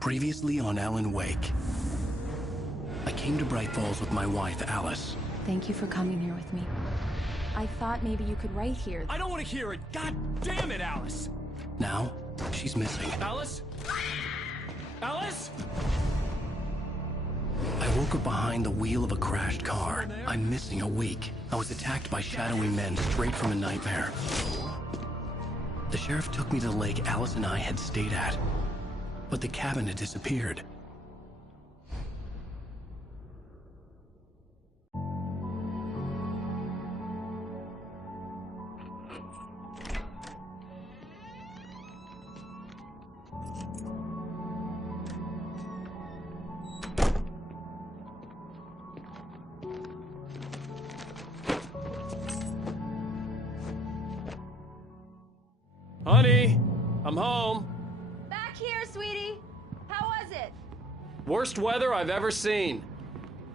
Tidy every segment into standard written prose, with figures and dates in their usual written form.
Previously on Alan Wake. I came to Bright Falls with my wife, Alice. Thank you for coming here with me. I thought maybe you could write here. I don't want to hear it! God damn it, Alice! Now, she's missing. Alice? Alice? I woke up behind the wheel of a crashed car. I'm missing a week. I was attacked by shadowy men straight from a nightmare. The sheriff took me to the lake Alice and I had stayed at. But the cabin had disappeared. Honey, I'm home. Back here, sweetie. How was it? Worst weather I've ever seen.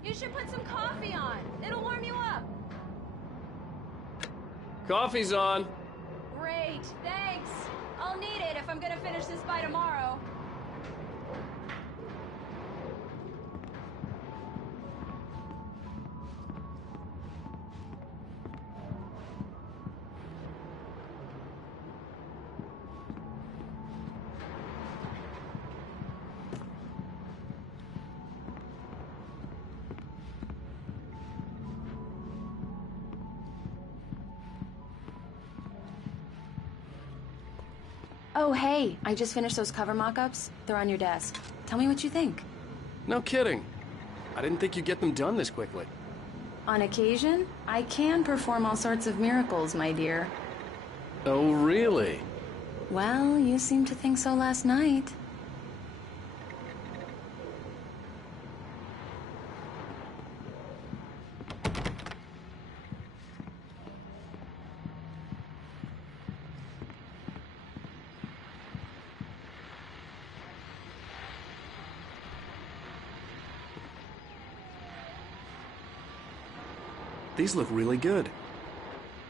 You should put some coffee on. It'll warm you up. Coffee's on. Great, thanks. I'll need it if I'm gonna finish this by tomorrow. Oh, hey, I just finished those cover mock-ups. They're on your desk. Tell me what you think. No kidding. I didn't think you'd get them done this quickly. On occasion, I can perform all sorts of miracles, my dear. Oh, really? Well, you seemed to think so last night. These look really good.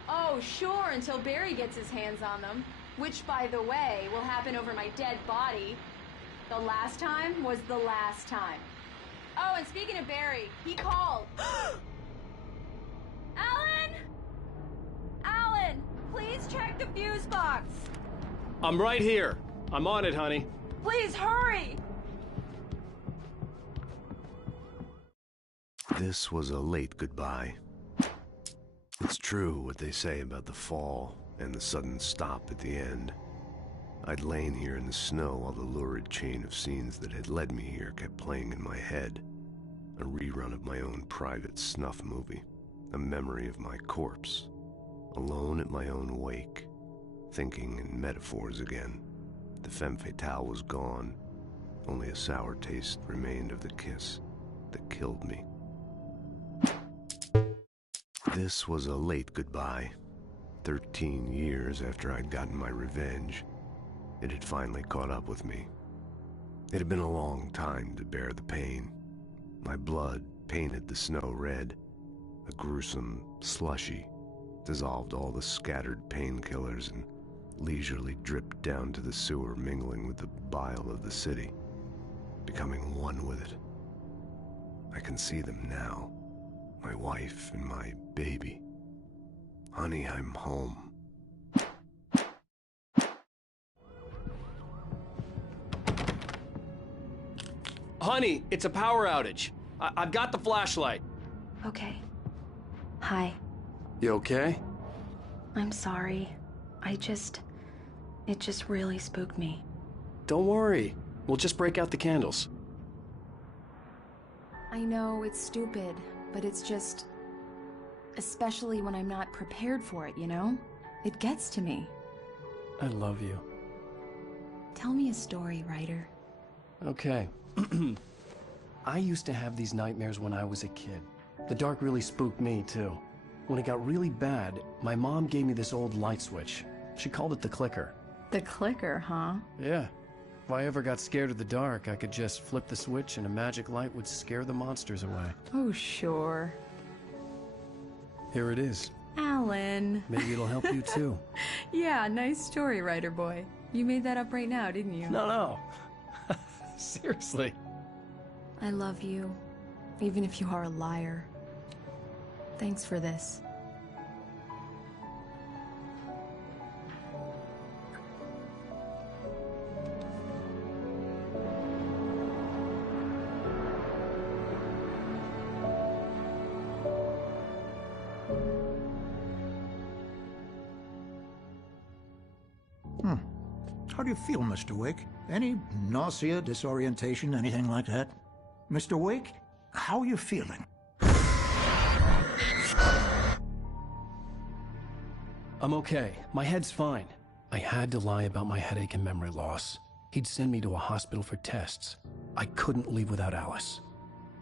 Oh, sure, until Barry gets his hands on them. Which, by the way, will happen over my dead body. The last time was the last time. Oh, and speaking of Barry, he called. Alan! Alan, please check the fuse box. I'm right here. I'm on it, honey. Please hurry! This was a late goodbye. It's true what they say about the fall and the sudden stop at the end. I'd lain here in the snow while the lurid chain of scenes that had led me here kept playing in my head. A rerun of my own private snuff movie. A memory of my corpse. Alone at my own wake. Thinking in metaphors again. The femme fatale was gone. Only a sour taste remained of the kiss that killed me. This was a late goodbye. 13 years after I'd gotten my revenge, it had finally caught up with me. It had been a long time to bear the pain. My blood painted the snow red. A gruesome slushy dissolved all the scattered painkillers and leisurely dripped down to the sewer, mingling with the bile of the city, becoming one with it. I can see them now. My wife and my baby. Honey, I'm home. Honey, it's a power outage. I've got the flashlight. Okay. Hi. You okay? I'm sorry. It just really spooked me. Don't worry. We'll just break out the candles. I know it's stupid, but it's just... especially when I'm not prepared for it, you know? It gets to me. I love you. Tell me a story, writer. Okay. I used to have these nightmares when I was a kid. The dark really spooked me, too. When it got really bad, my mom gave me this old light switch. She called it the clicker. The clicker, huh? Yeah. If I ever got scared of the dark, I could just flip the switch and a magic light would scare the monsters away. Oh, sure. Here it is. Alan. Maybe it'll help you, too. Yeah, nice story, writer boy. You made that up right now, didn't you? No. Seriously. I love you, even if you are a liar. Thanks for this. How do you feel, Mr. Wake? Any nausea, disorientation, anything like that? Mr. Wake, how are you feeling? I'm okay. My head's fine. I had to lie about my headache and memory loss. He'd send me to a hospital for tests. I couldn't leave without Alice.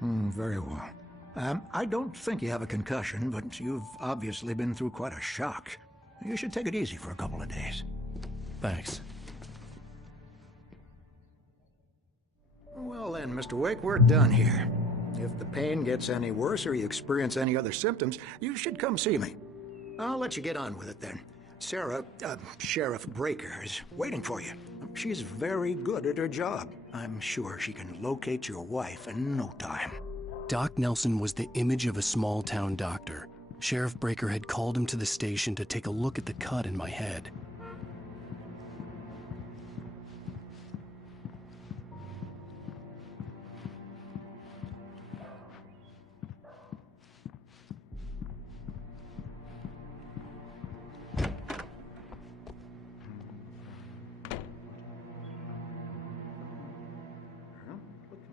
Very well. I don't think you have a concussion, but you've obviously been through quite a shock. You should take it easy for a couple of days. Thanks. Well then, Mr. Wake, we're done here. If the pain gets any worse or you experience any other symptoms, you should come see me. I'll let you get on with it then. Sarah, Sheriff Breaker, is waiting for you. She's very good at her job. I'm sure she can locate your wife in no time. Doc Nelson was the image of a small-town doctor. Sheriff Breaker had called him to the station to take a look at the cut in my head.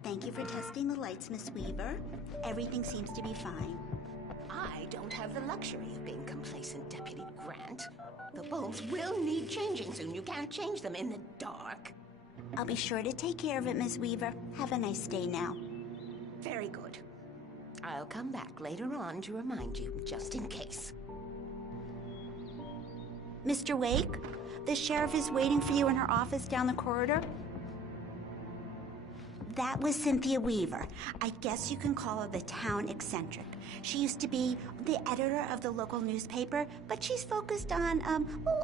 Thank you for testing the lights, Miss Weaver. Everything seems to be fine. I don't have the luxury of being complacent, Deputy Grant. The bulbs will need changing soon. You can't change them in the dark. I'll be sure to take care of it, Miss Weaver. Have a nice day now. Very good. I'll come back later on to remind you, just in case. Mr. Wake, the sheriff is waiting for you in her office down the corridor. That was Cynthia Weaver. I guess you can call her the town eccentric. She used to be the editor of the local newspaper, but she's focused on,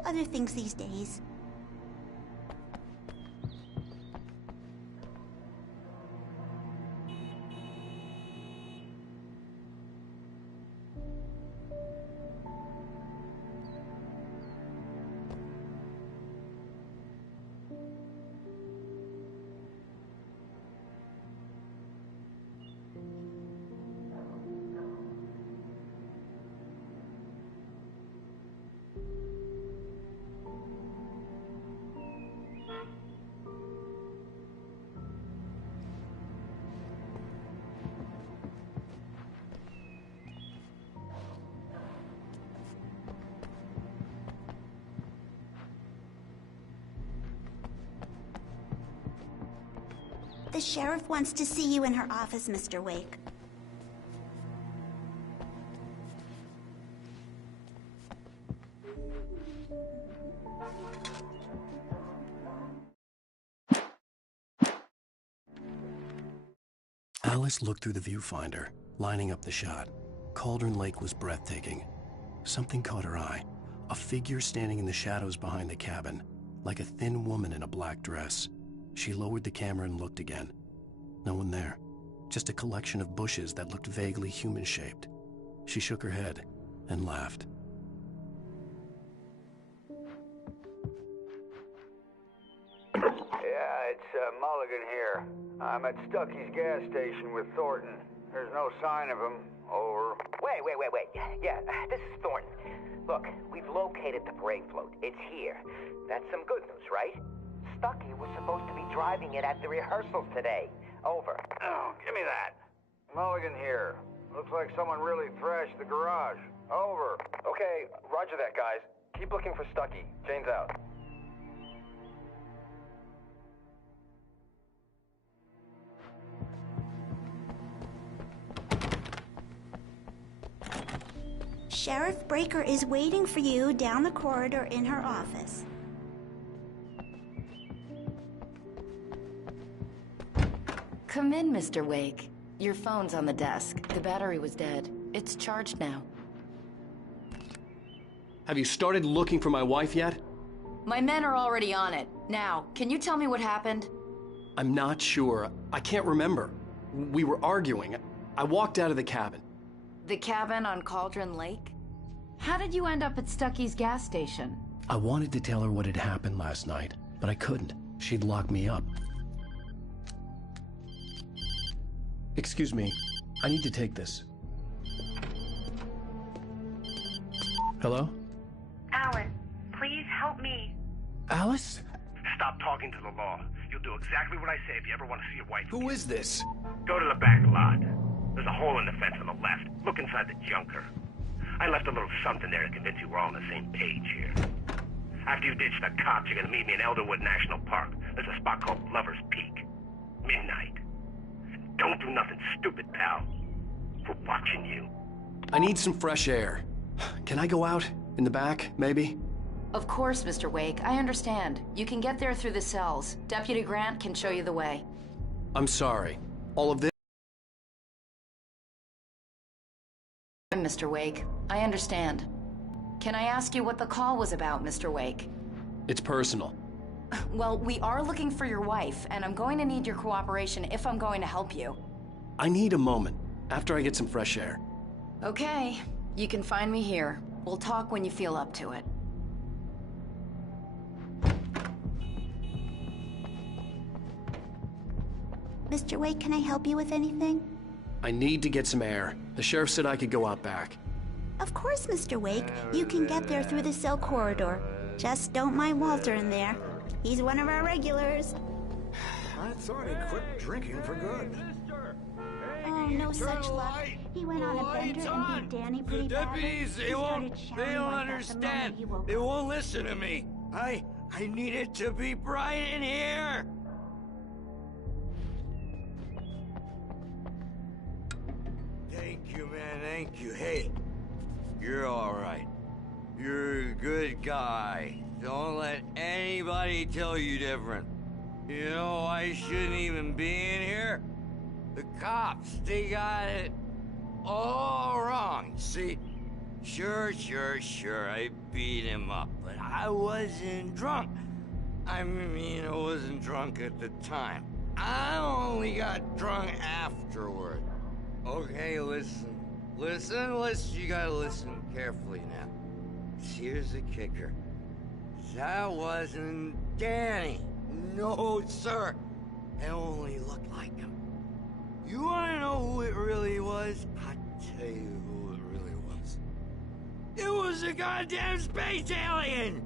other things these days. The sheriff wants to see you in her office, Mr. Wake. Alice looked through the viewfinder, lining up the shot. Cauldron Lake was breathtaking. Something caught her eye. A figure standing in the shadows behind the cabin, like a thin woman in a black dress. She lowered the camera and looked again. No one there. Just a collection of bushes that looked vaguely human-shaped. She shook her head and laughed. Yeah, it's Mulligan here. I'm at Stucky's gas station with Thornton. There's no sign of him. Over. Wait. Yeah, this is Thornton. Look, we've located the brake float. It's here. That's some good news, right? Stucky was supposed to be driving it at the rehearsals today. Over. Oh, give me that. Mulligan here. Looks like someone really thrashed the garage. Over. Okay, roger that, guys. Keep looking for Stucky. Jane's out. Sheriff Breaker is waiting for you down the corridor in her office. Come in, Mr. Wake. Your phone's on the desk. The battery was dead. It's charged now. Have you started looking for my wife yet? My men are already on it. Now, can you tell me what happened? I'm not sure. I can't remember. We were arguing. I walked out of the cabin. The cabin on Cauldron Lake? How did you end up at Stucky's gas station? I wanted to tell her what had happened last night, but I couldn't. She'd lock me up. Excuse me. I need to take this. Hello? Alan, please help me. Alice? Stop talking to the law. You'll do exactly what I say if you ever want to see your wife. Who is this? Go to the back lot. There's a hole in the fence on the left. Look inside the junker. I left a little something there to convince you we're all on the same page here. After you ditch the cops, you're gonna meet me in Elderwood National Park. There's a spot called Lover's Peak. Midnight. Don't do nothing stupid, pal. We're watching you. I need some fresh air. Can I go out? In the back, maybe? Of course, Mr. Wake. I understand. You can get there through the cells. Deputy Grant can show you the way. I'm sorry. All of this... Mr. Wake, I understand. Can I ask you what the call was about, Mr. Wake? It's personal. Well, we are looking for your wife, and I'm going to need your cooperation if I'm going to help you. I need a moment, after I get some fresh air. Okay. You can find me here. We'll talk when you feel up to it. Mr. Wake, can I help you with anything? I need to get some air. The sheriff said I could go out back. Of course, Mr. Wake. You can get there through the cell corridor. Just don't mind Walter in there. He's one of our regulars. I thought he'd quit drinking for good. Oh, no such luck. He went on a bender and beat Danny pretty badly. Deputies, they don't understand. They won't listen to me. I need it to be bright in here. Thank you, man, thank you. Hey, you're all right. You're a good guy. Don't let anybody tell you different. You know, I shouldn't even be in here. The cops, they got it all wrong. See, sure, I beat him up, but I wasn't drunk. I mean, I wasn't drunk at the time. I only got drunk afterward. Okay, listen, you gotta listen carefully now. Here's the kicker. That wasn't Danny. No, sir. It only looked like him. You wanna know who it really was? I'll tell you who it really was. It was a goddamn space alien!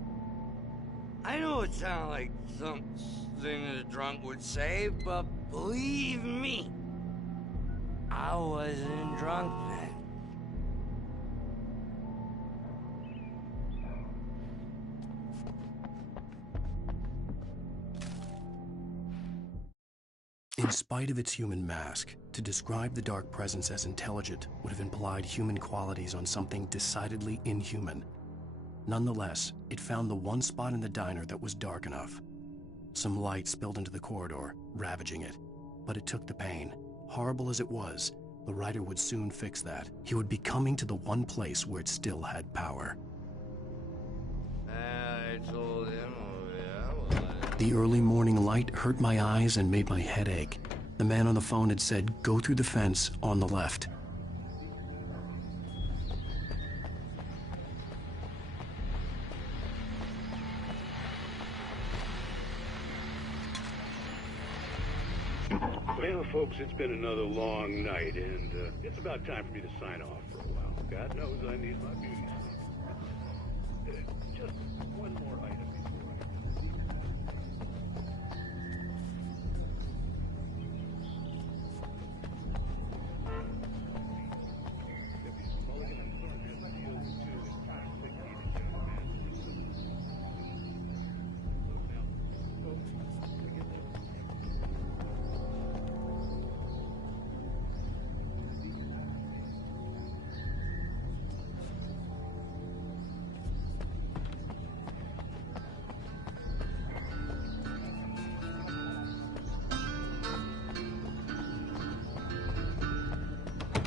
I know it sounded like something a drunk would say, but believe me, I wasn't drunk then. In spite of its human mask, to describe the Dark Presence as intelligent would have implied human qualities on something decidedly inhuman. Nonetheless, it found the one spot in the diner that was dark enough. Some light spilled into the corridor, ravaging it. But it took the pain. Horrible as it was, the writer would soon fix that. He would be coming to the one place where it still had power. I told him, The early morning light hurt my eyes and made my head ache. The man on the phone had said, "Go through the fence on the left." Well, folks, it's been another long night, and it's about time for me to sign off for a while. God knows I need my beauty sleep. Just one more item before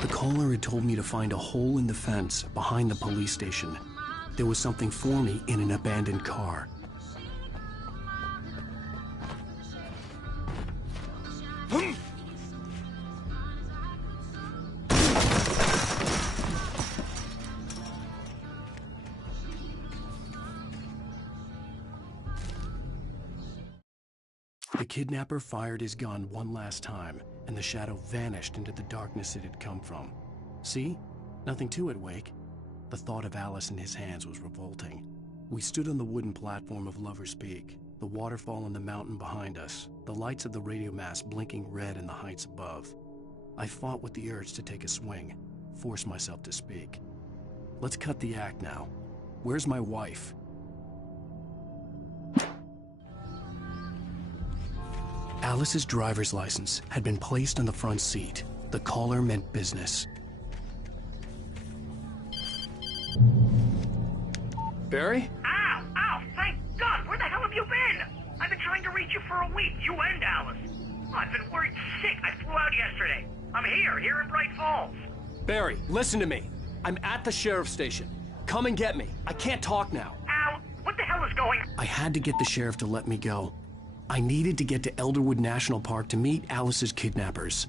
The caller had told me to find a hole in the fence behind the police station. There was something for me in an abandoned car. The kidnapper fired his gun one last time, and the shadow vanished into the darkness it had come from. See? Nothing to it, Wake. The thought of Alice in his hands was revolting. We stood on the wooden platform of Lover's Peak, the waterfall and the mountain behind us, the lights of the radio mast blinking red in the heights above. I fought with the urge to take a swing, force myself to speak. Let's cut the act now. Where's my wife? Alice's driver's license had been placed on the front seat. The caller meant business. Barry? Ow! Ow! Thank God! Where the hell have you been? I've been trying to reach you for a week, you and Alice. Oh, I've been worried sick. I flew out yesterday. I'm here in Bright Falls. Barry, listen to me. I'm at the sheriff's station. Come and get me. I can't talk now. Al, what the hell is going on? I had to get the sheriff to let me go. I needed to get to Elderwood National Park to meet Alice's kidnappers.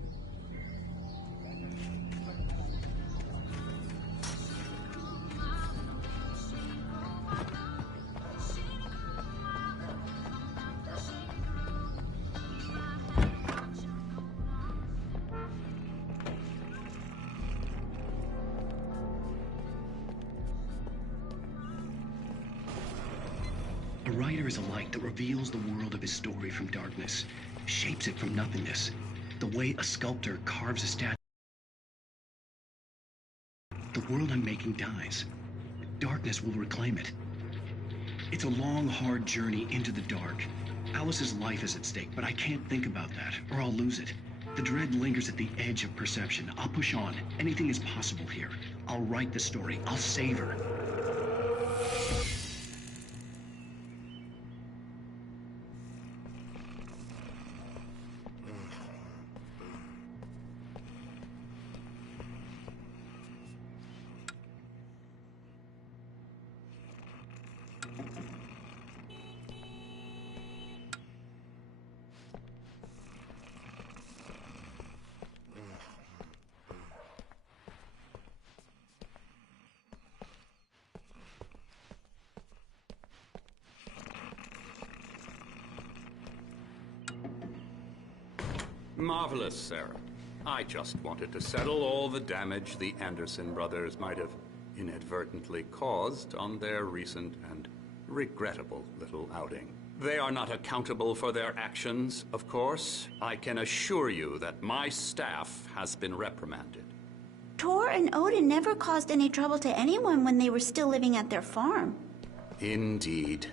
A writer is a light that reveals the world of his story from darkness, shapes it from nothingness. The way a sculptor carves a statue. The world I'm making dies. Darkness will reclaim it. It's a long, hard journey into the dark. Alice's life is at stake, but I can't think about that, or I'll lose it. The dread lingers at the edge of perception. I'll push on. Anything is possible here. I'll write the story. I'll save her. Marvelous, Sarah. I just wanted to settle all the damage the Anderson brothers might have inadvertently caused on their recent and regrettable little outing. They are not accountable for their actions, of course. I can assure you that my staff has been reprimanded. Tor and Odin never caused any trouble to anyone when they were still living at their farm. Indeed.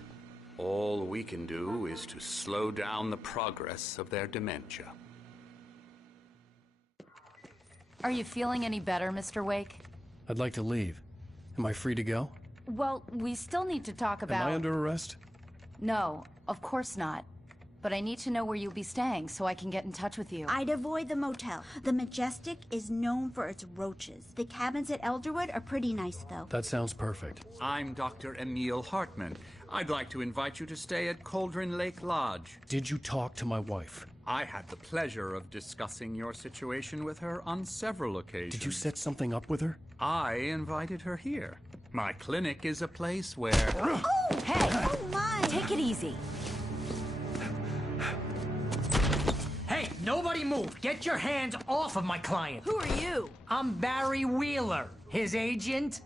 All we can do is to slow down the progress of their dementia. Are you feeling any better, Mr. Wake? I'd like to leave. Am I free to go? Well, we still need to talk about... Am I under arrest? No, of course not. But I need to know where you'll be staying so I can get in touch with you. I'd avoid the motel. The Majestic is known for its roaches. The cabins at Elderwood are pretty nice, though. That sounds perfect. I'm Dr. Emil Hartman. I'd like to invite you to stay at Cauldron Lake Lodge. Did you talk to my wife? I had the pleasure of discussing your situation with her on several occasions. Did you set something up with her? I invited her here. My clinic is a place where... Oh! Hey! Oh, my! Take it easy. Hey, nobody move! Get your hands off of my client! Who are you? I'm Barry Wheeler, his agent.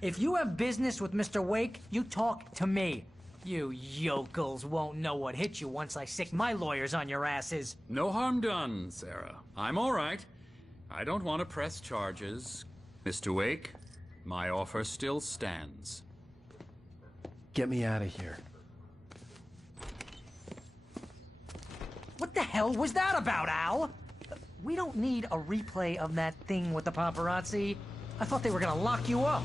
If you have business with Mr. Wake, you talk to me. You yokels won't know what hit you once I sick my lawyers on your asses. No harm done, Sarah. I'm all right. I don't want to press charges. Mr. Wake, my offer still stands. Get me out of here. What the hell was that about, Al? We don't need a replay of that thing with the paparazzi. I thought they were gonna lock you up.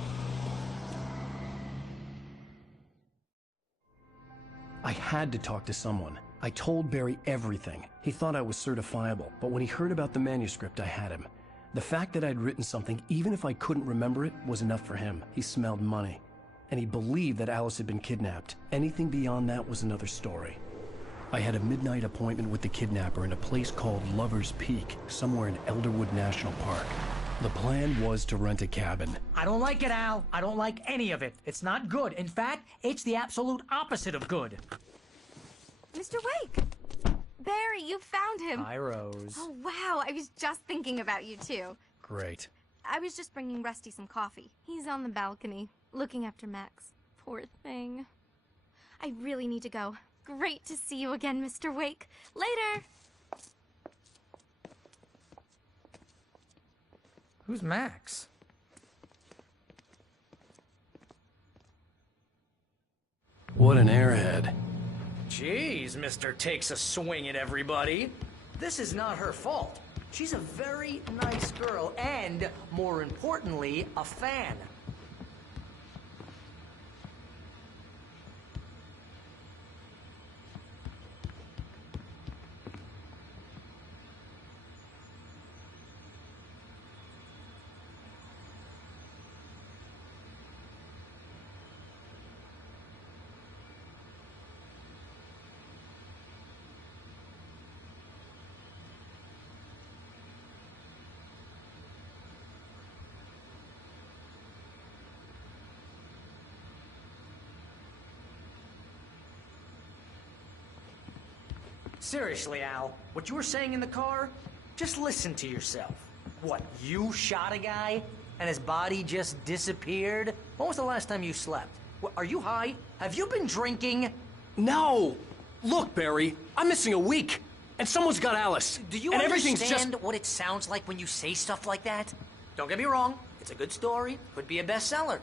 I had to talk to someone. I told Barry everything. He thought I was certifiable, but when he heard about the manuscript, I had him. The fact that I'd written something, even if I couldn't remember it, was enough for him. He smelled money. And he believed that Alice had been kidnapped. Anything beyond that was another story. I had a midnight appointment with the kidnapper in a place called Lover's Peak, somewhere in Elderwood National Park. The plan was to rent a cabin. I don't like it, Al. I don't like any of it. It's not good. In fact, it's the absolute opposite of good. Mr. Wake! Barry, you found him. Hi, Rose. Oh, wow. I was just thinking about you, too. Great. I was just bringing Rusty some coffee. He's on the balcony, looking after Max. Poor thing. I really need to go. Great to see you again, Mr. Wake. Later! Who's Max? What an airhead. Jeez, Mr. Takes a swing at everybody. This is not her fault. She's a very nice girl and, more importantly, a fan. Seriously, Al, what you were saying in the car, just listen to yourself. What, you shot a guy and his body just disappeared? When was the last time you slept? What, are you high? Have you been drinking? No! Look, Barry, I'm missing a week, and someone's got Alice. Do you and understand what it sounds like when you say stuff like that? Don't get me wrong, it's a good story, could be a bestseller.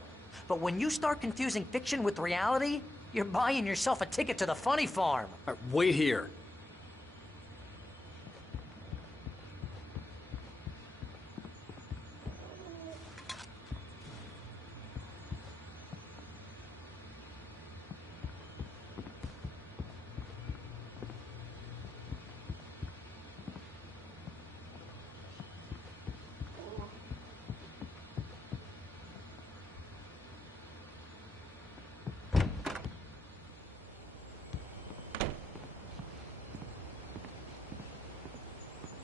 But when you start confusing fiction with reality, you're buying yourself a ticket to the funny farm. Wait here.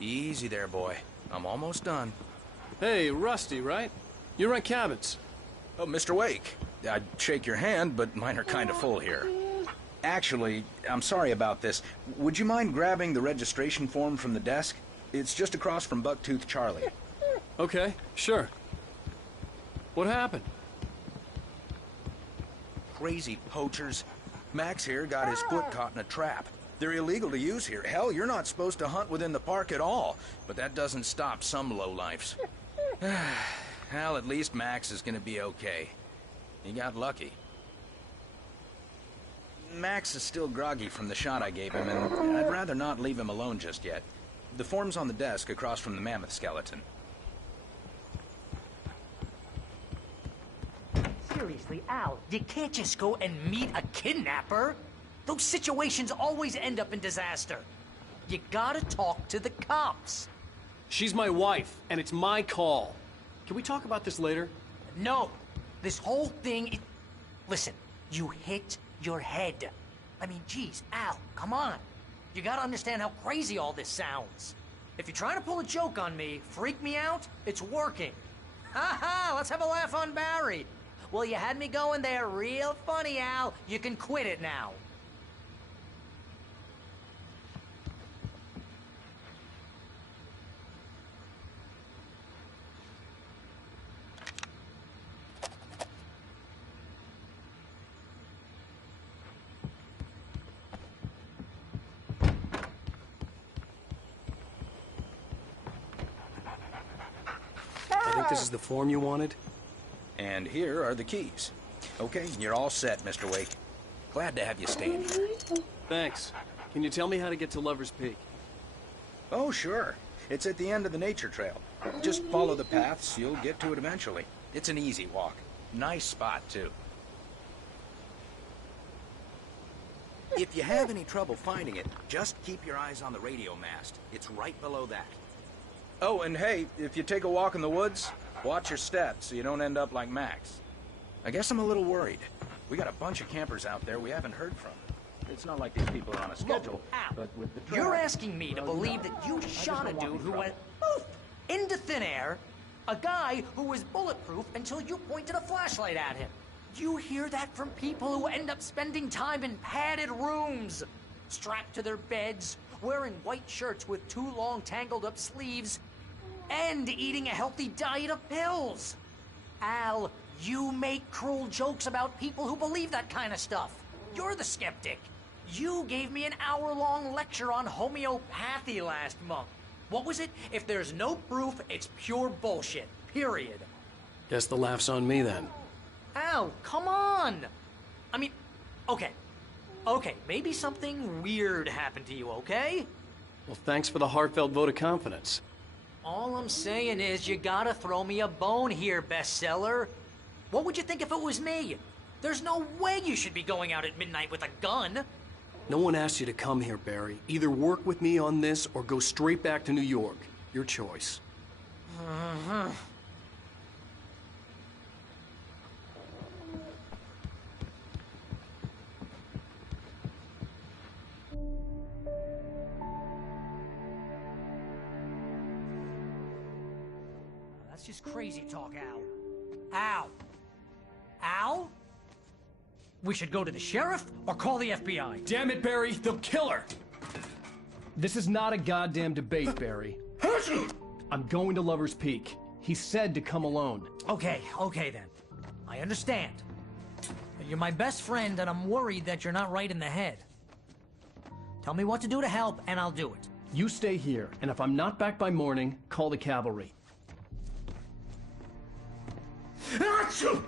Easy there, boy. I'm almost done. Hey, Rusty, right? You rent cabins. Oh, Mr. Wake. I'd shake your hand, but mine are kind of full here. Actually, I'm sorry about this. Would you mind grabbing the registration form from the desk? It's just across from Bucktooth Charlie. Okay, sure. What happened? Crazy poachers. Max here got his foot caught in a trap. They're illegal to use here. Hell, you're not supposed to hunt within the park at all. But that doesn't stop some lowlifes. Well, at least Max is gonna be okay. He got lucky. Max is still groggy from the shot I gave him, and I'd rather not leave him alone just yet. The form's on the desk across from the mammoth skeleton. Seriously, Al, you can't just go and meet a kidnapper. Those situations always end up in disaster. You gotta talk to the cops. She's my wife, and it's my call. Can we talk about this later? No. This whole thing... Listen, you hit your head. I mean, geez, Al, come on. You gotta understand how crazy all this sounds. If you're trying to pull a joke on me, freak me out, it's working. Ha ha, let's have a laugh on Barry. Well, you had me going there real funny, Al. You can quit it now. I think this is the form you wanted. And here are the keys. Okay, you're all set, Mr. Wake. Glad to have you staying here. Thanks. Can you tell me how to get to Lover's Peak? Oh, sure. It's at the end of the nature trail. Just follow the paths, you'll get to it eventually. It's an easy walk. Nice spot, too. If you have any trouble finding it, just keep your eyes on the radio mast. It's right below that. Oh, and hey, if you take a walk in the woods, watch your steps so you don't end up like Max. I guess I'm a little worried. We got a bunch of campers out there we haven't heard from. It's not like these people are on a schedule. Look, Al, but with the you're track, asking me to well, believe that you shot a dude who went poof into thin air, a guy who was bulletproof until you pointed a flashlight at him. You hear that from people who end up spending time in padded rooms, strapped to their beds, wearing white shirts with too long tangled up sleeves, and eating a healthy diet of pills. Al, you make cruel jokes about people who believe that kind of stuff. You're the skeptic. You gave me an hour-long lecture on homeopathy last month. What was it? If there's no proof, it's pure bullshit. Period. Guess the laugh's on me then. Al, come on! I mean, okay. Okay, maybe something weird happened to you, okay? Well, thanks for the heartfelt vote of confidence. All I'm saying is you gotta throw me a bone here, bestseller. What would you think if it was me? There's no way you should be going out at midnight with a gun. No one asked you to come here, Barry. Either work with me on this or go straight back to New York. Your choice. That's just crazy talk, Al. Al? Al? We should go to the sheriff or call the FBI. Damn it, Barry, they'll kill her! This is not a goddamn debate, Barry. I'm going to Lover's Peak. He said to come alone. Okay then. I understand. You're my best friend, and I'm worried that you're not right in the head. Tell me what to do to help, and I'll do it. You stay here, and if I'm not back by morning, call the cavalry. Achoo!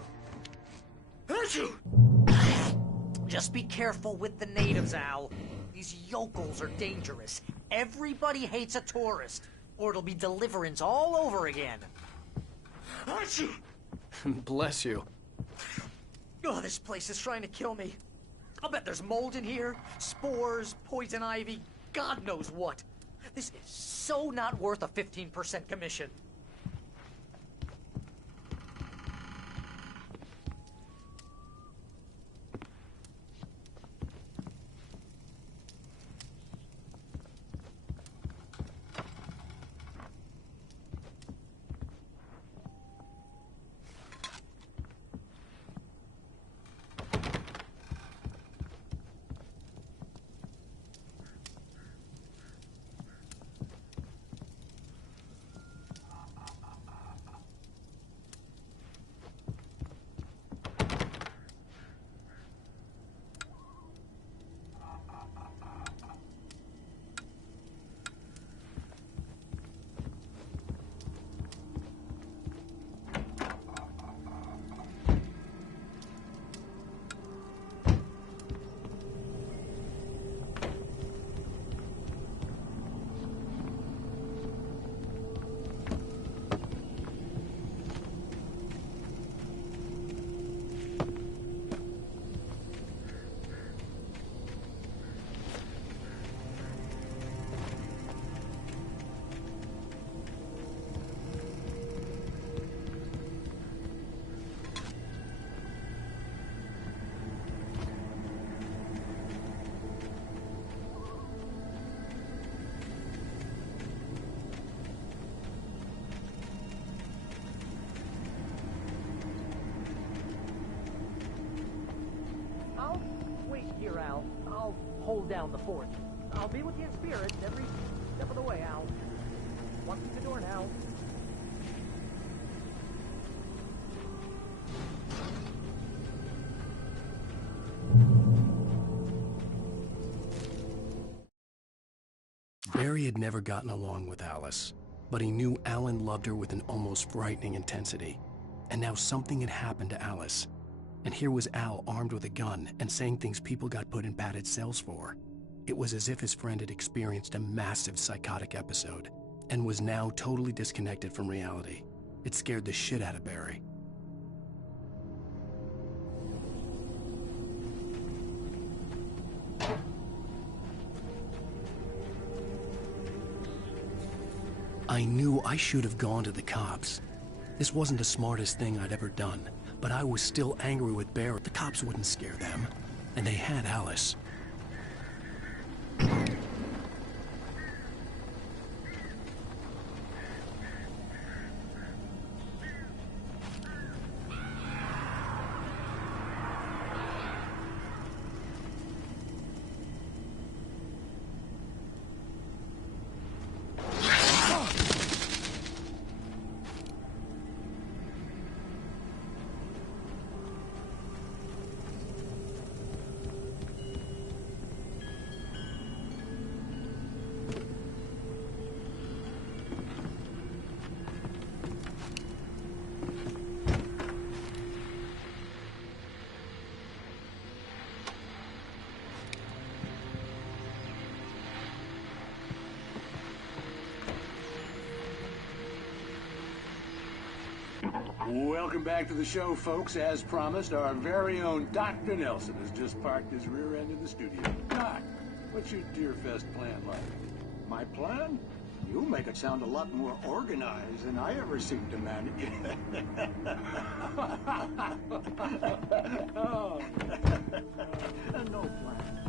Achoo! Just be careful with the natives, Al. These yokels are dangerous. Everybody hates a tourist, or it'll be Deliverance all over again. Achoo! Bless you. Oh, this place is trying to kill me. I'll bet there's mold in here, spores, poison ivy, God knows what. This is so not worth a 15% commission. Here, Al. I'll hold down the fort. I'll be with you in spirit every step of the way, Al. Walk through the door now. Barry had never gotten along with Alice, but he knew Alan loved her with an almost frightening intensity. And now something had happened to Alice. And here was Al armed with a gun and saying things people got put in padded cells for. It was as if his friend had experienced a massive psychotic episode and was now totally disconnected from reality. It scared the shit out of Barry. I knew I should have gone to the cops. This wasn't the smartest thing I'd ever done. But I was still angry with Barry. The cops wouldn't scare them. And they had Alice. Welcome back to the show, folks. As promised, our very own Dr. Nelson has just parked his rear end in the studio. Doc, what's your Deerfest plan like? My plan? You make it sound a lot more organized than I ever seem to manage. Oh. No plan.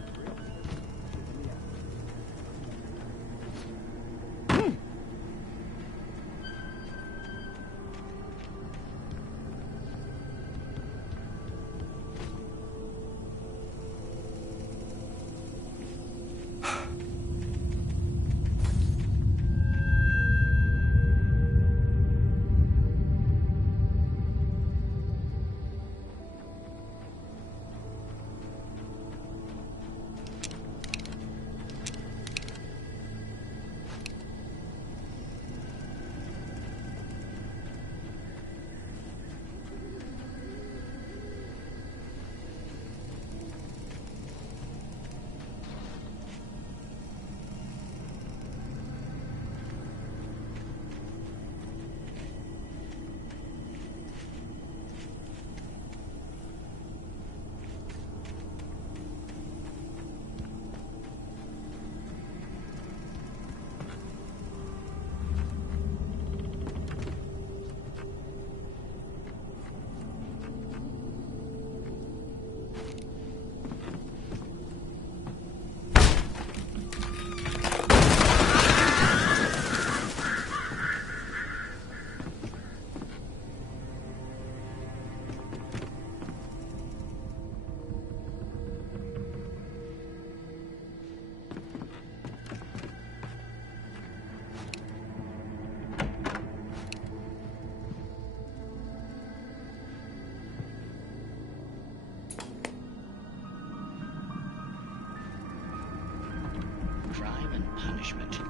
Crime and punishment.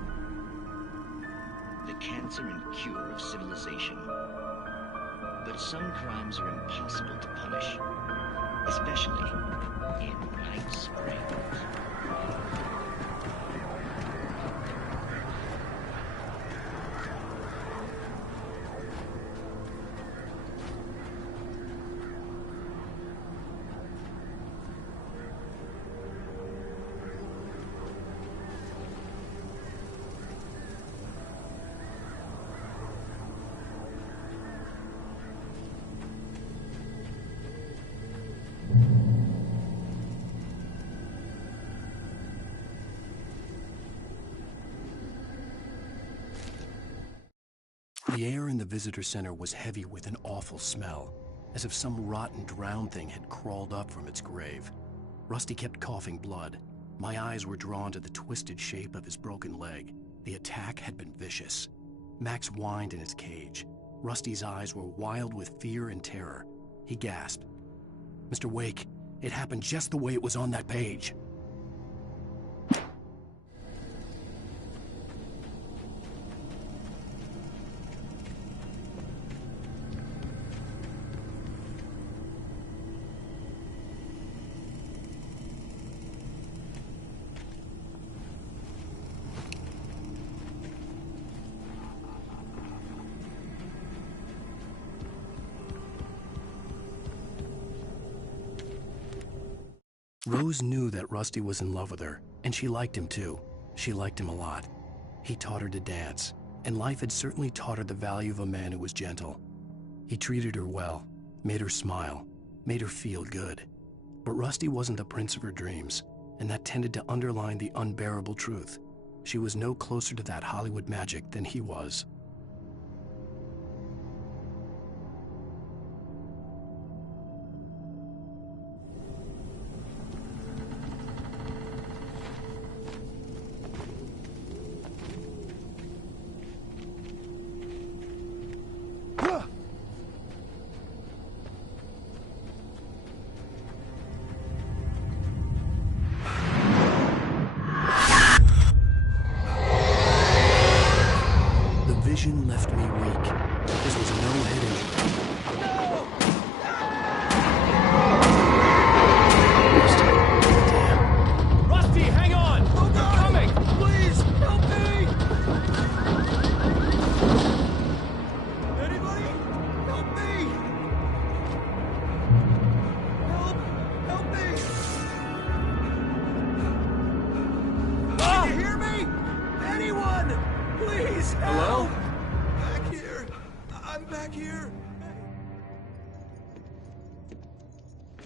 The cancer and cure of civilization. But some crimes are impossible to punish, especially in Night Springs. The air in the visitor center was heavy with an awful smell, as if some rotten drowned thing had crawled up from its grave. Rusty kept coughing blood. My eyes were drawn to the twisted shape of his broken leg. The attack had been vicious. Max whined in his cage. Rusty's eyes were wild with fear and terror. He gasped. "Mr. Wake, it happened just the way it was on that page." Rose knew that Rusty was in love with her, and she liked him too. She liked him a lot. He taught her to dance, and life had certainly taught her the value of a man who was gentle. He treated her well, made her smile, made her feel good. But Rusty wasn't the prince of her dreams, and that tended to underline the unbearable truth. She was no closer to that Hollywood magic than he was.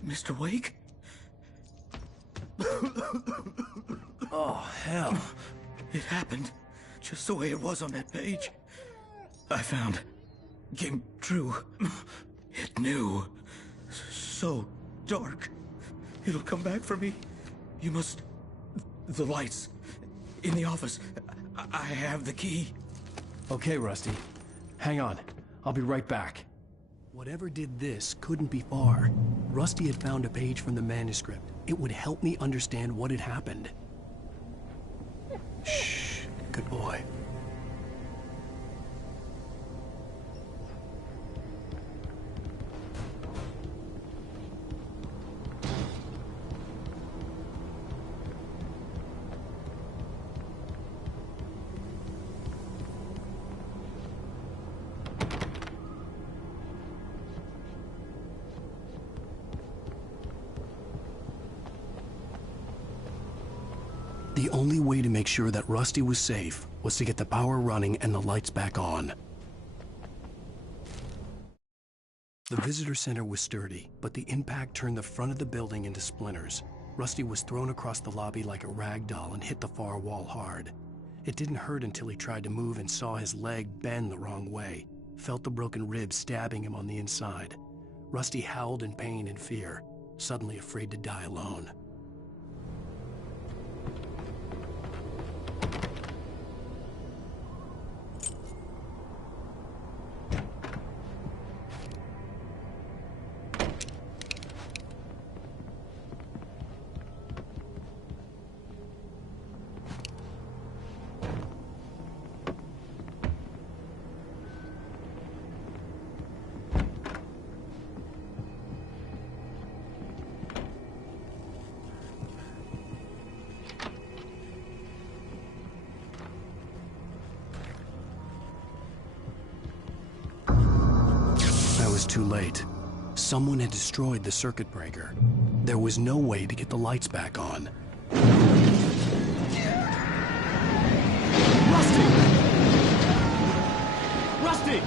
Mr. Wake? Oh, hell. It happened just the way it was on that page. I found. Came true. It knew. So dark. It'll come back for me. You must... The lights. In the office. I have the key. Okay, Rusty. Hang on. I'll be right back. Whatever did this couldn't be far. Rusty had found a page from the manuscript. It would help me understand what had happened. Shh. Good boy. The only way to make sure that Rusty was safe was to get the power running and the lights back on. The visitor center was sturdy, but the impact turned the front of the building into splinters. Rusty was thrown across the lobby like a rag doll and hit the far wall hard. It didn't hurt until he tried to move and saw his leg bend the wrong way, felt the broken rib stabbing him on the inside. Rusty howled in pain and fear, suddenly afraid to die alone. Too late. Someone had destroyed the circuit breaker. There was no way to get the lights back on. Rusty! Rusty!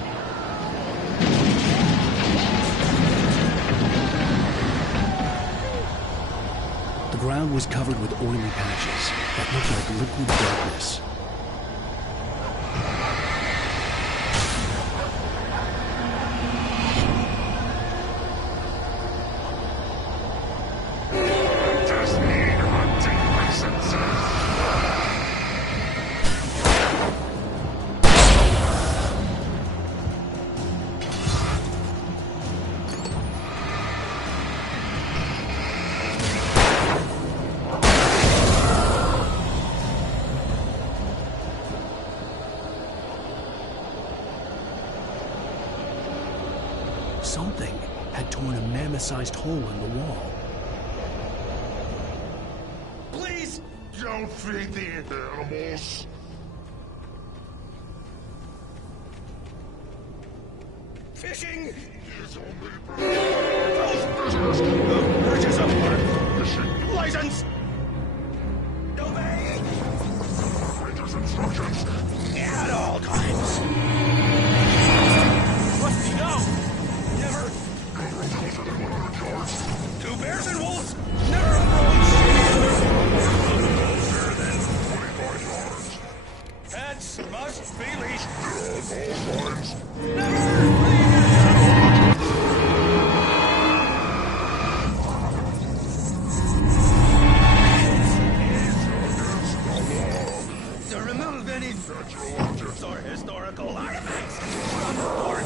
The ground was covered with oily patches that looked like liquid darkness. Something had torn a mammoth-sized hole in the wall. Please! Don't feed the animals! Fishing! Purchase of fishing license! Obey! Operator's instructions! At all times! Rusty, no! Never! Two bears and wolves! Never approach! Closer than 25 yards. Pets must be leashed! All times. Never! To remove any natural objects or historical artifacts from the board.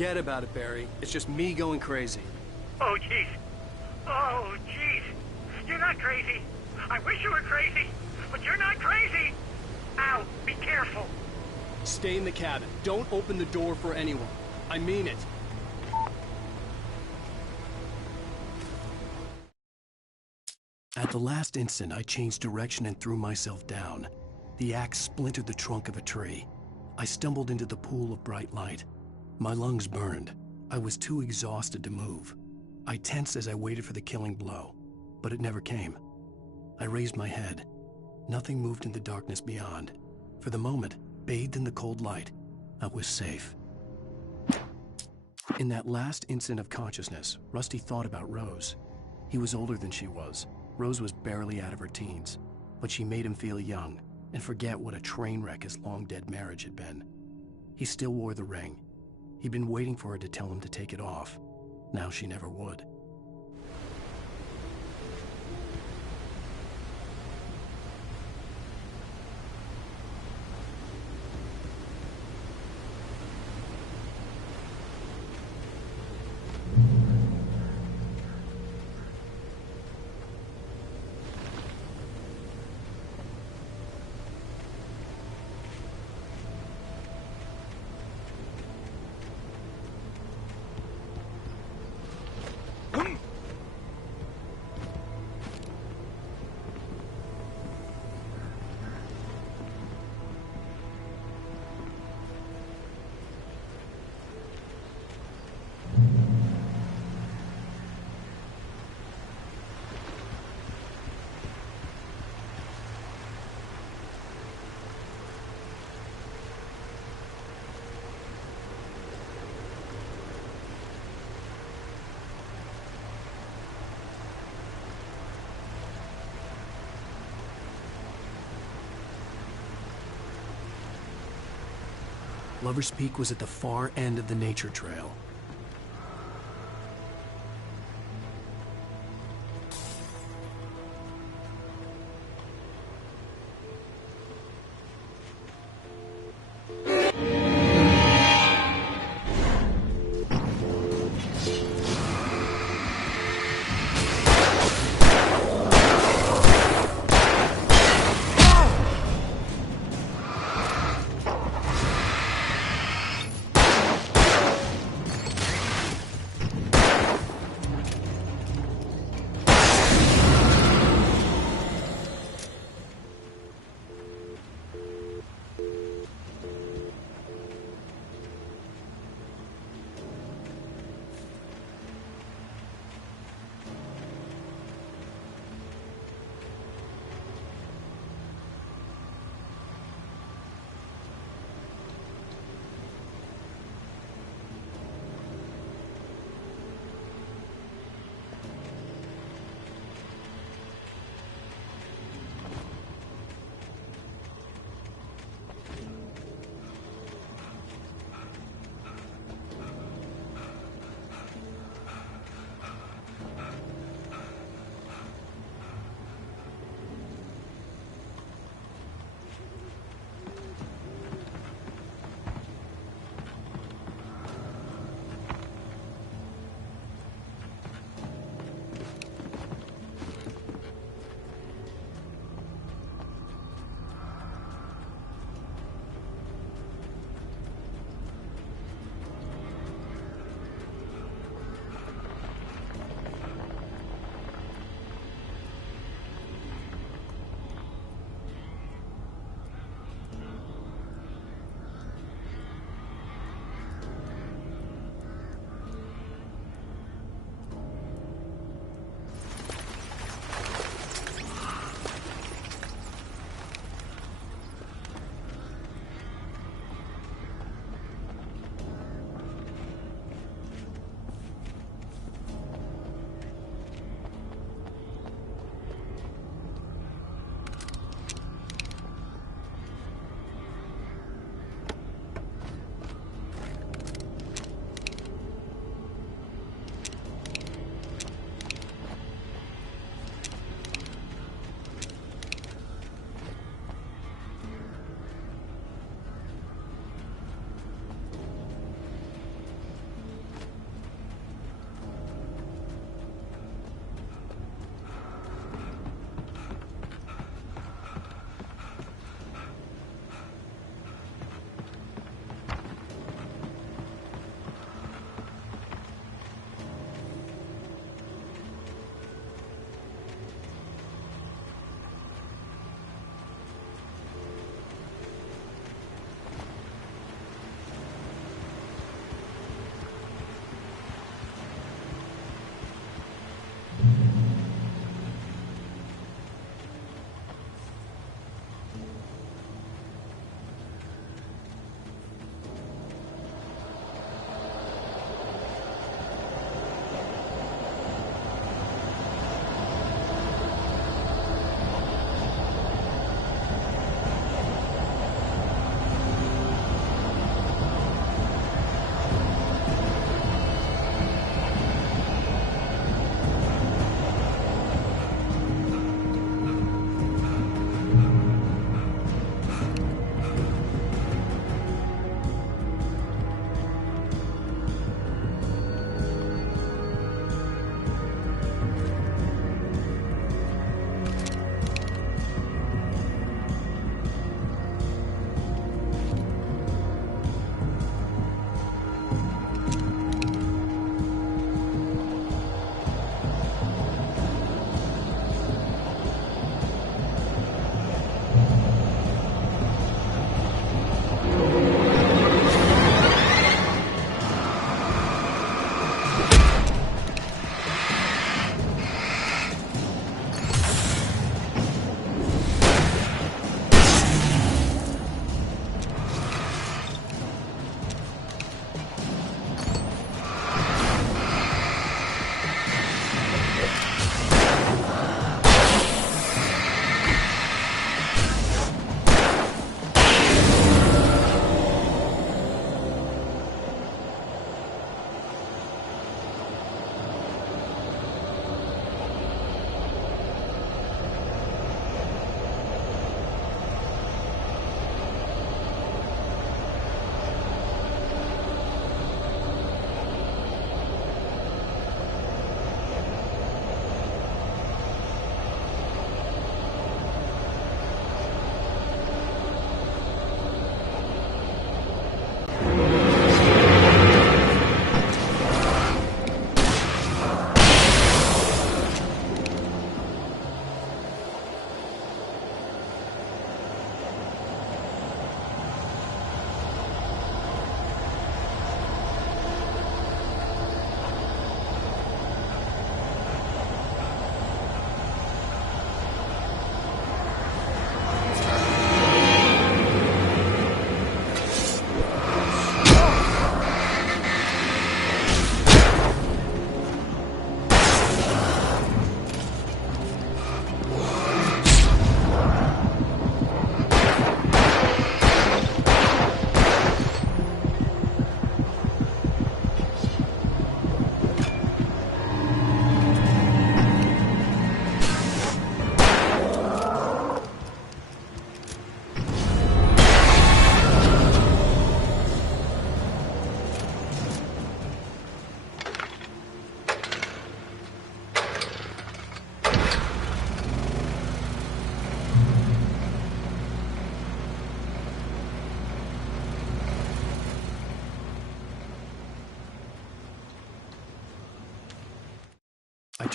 Forget about it, Barry. It's just me going crazy. Oh, jeez. Oh, jeez. You're not crazy. I wish you were crazy, but you're not crazy. Ow, be careful. Stay in the cabin. Don't open the door for anyone. I mean it. At the last instant, I changed direction and threw myself down. The axe splintered the trunk of a tree. I stumbled into the pool of bright light. My lungs burned. I was too exhausted to move. I tensed as I waited for the killing blow, but it never came. I raised my head. Nothing moved in the darkness beyond. For the moment, bathed in the cold light, I was safe. In that last instant of consciousness, Rusty thought about Rose. He was older than she was. Rose was barely out of her teens, but she made him feel young and forget what a train wreck his long-dead marriage had been. He still wore the ring. He'd been waiting for her to tell him to take it off. Now she never would. Lover's Peak was at the far end of the nature trail.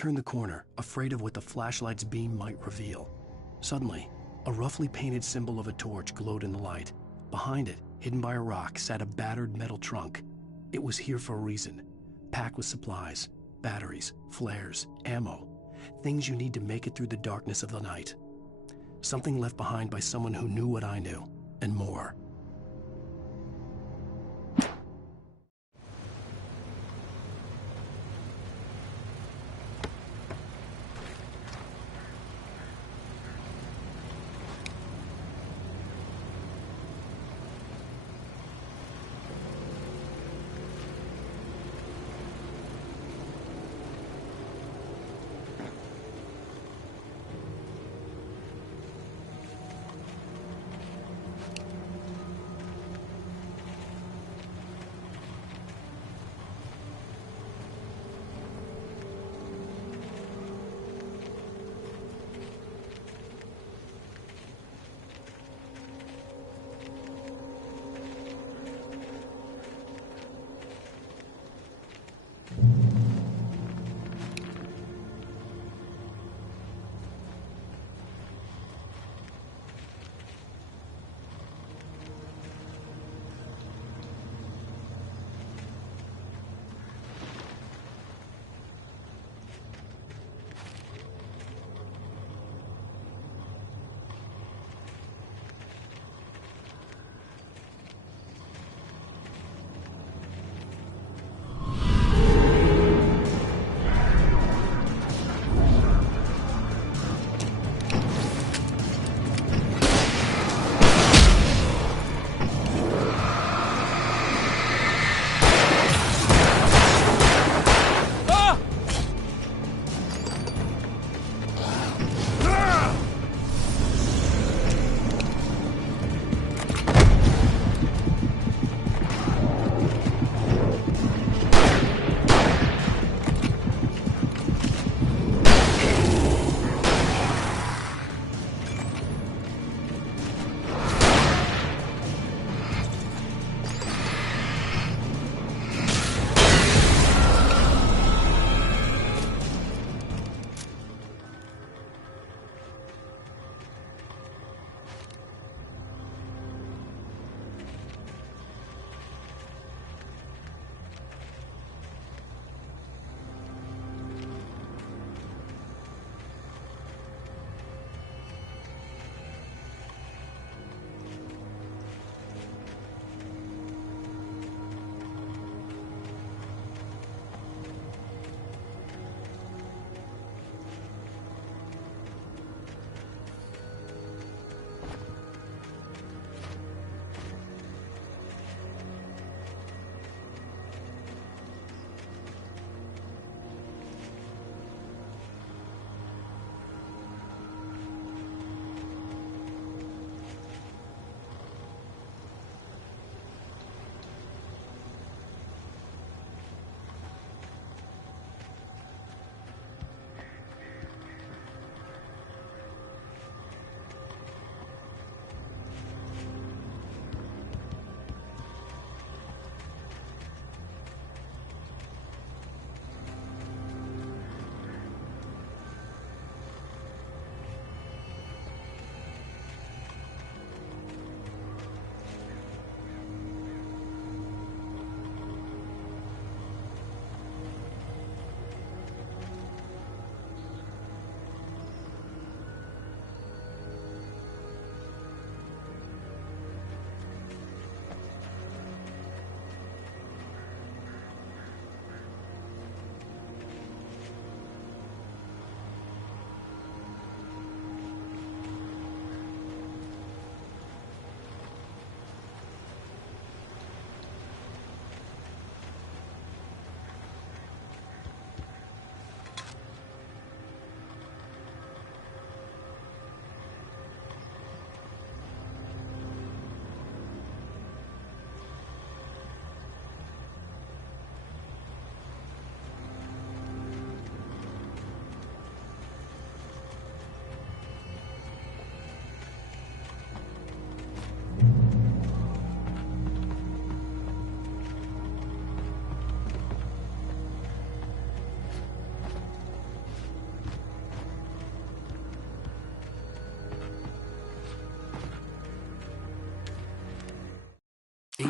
turned the corner, afraid of what the flashlight's beam might reveal. Suddenly, a roughly painted symbol of a torch glowed in the light. Behind it, hidden by a rock, sat a battered metal trunk. It was here for a reason, packed with supplies, batteries, flares, ammo, things you need to make it through the darkness of the night. Something left behind by someone who knew what I knew, and more.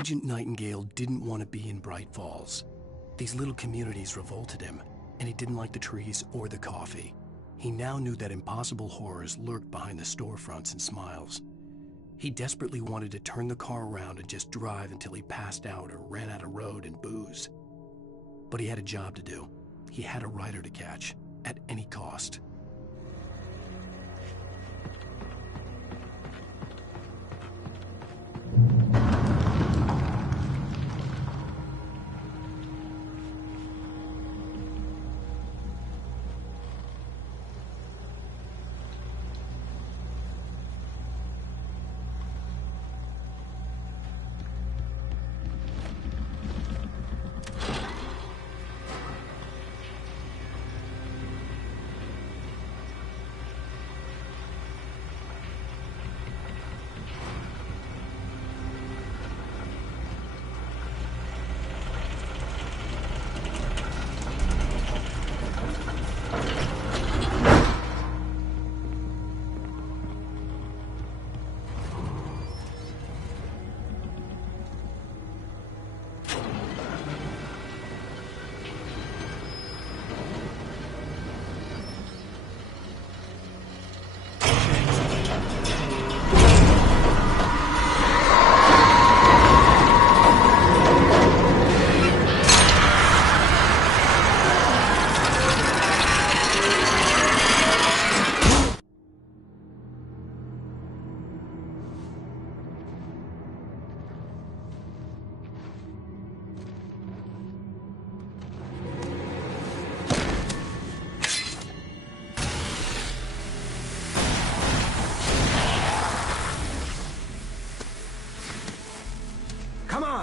Agent Nightingale didn't want to be in Bright Falls. These little communities revolted him, and he didn't like the trees or the coffee. He now knew that impossible horrors lurked behind the storefronts and smiles. He desperately wanted to turn the car around and just drive until he passed out or ran out of road and booze. But he had a job to do. He had a rider to catch, at any cost.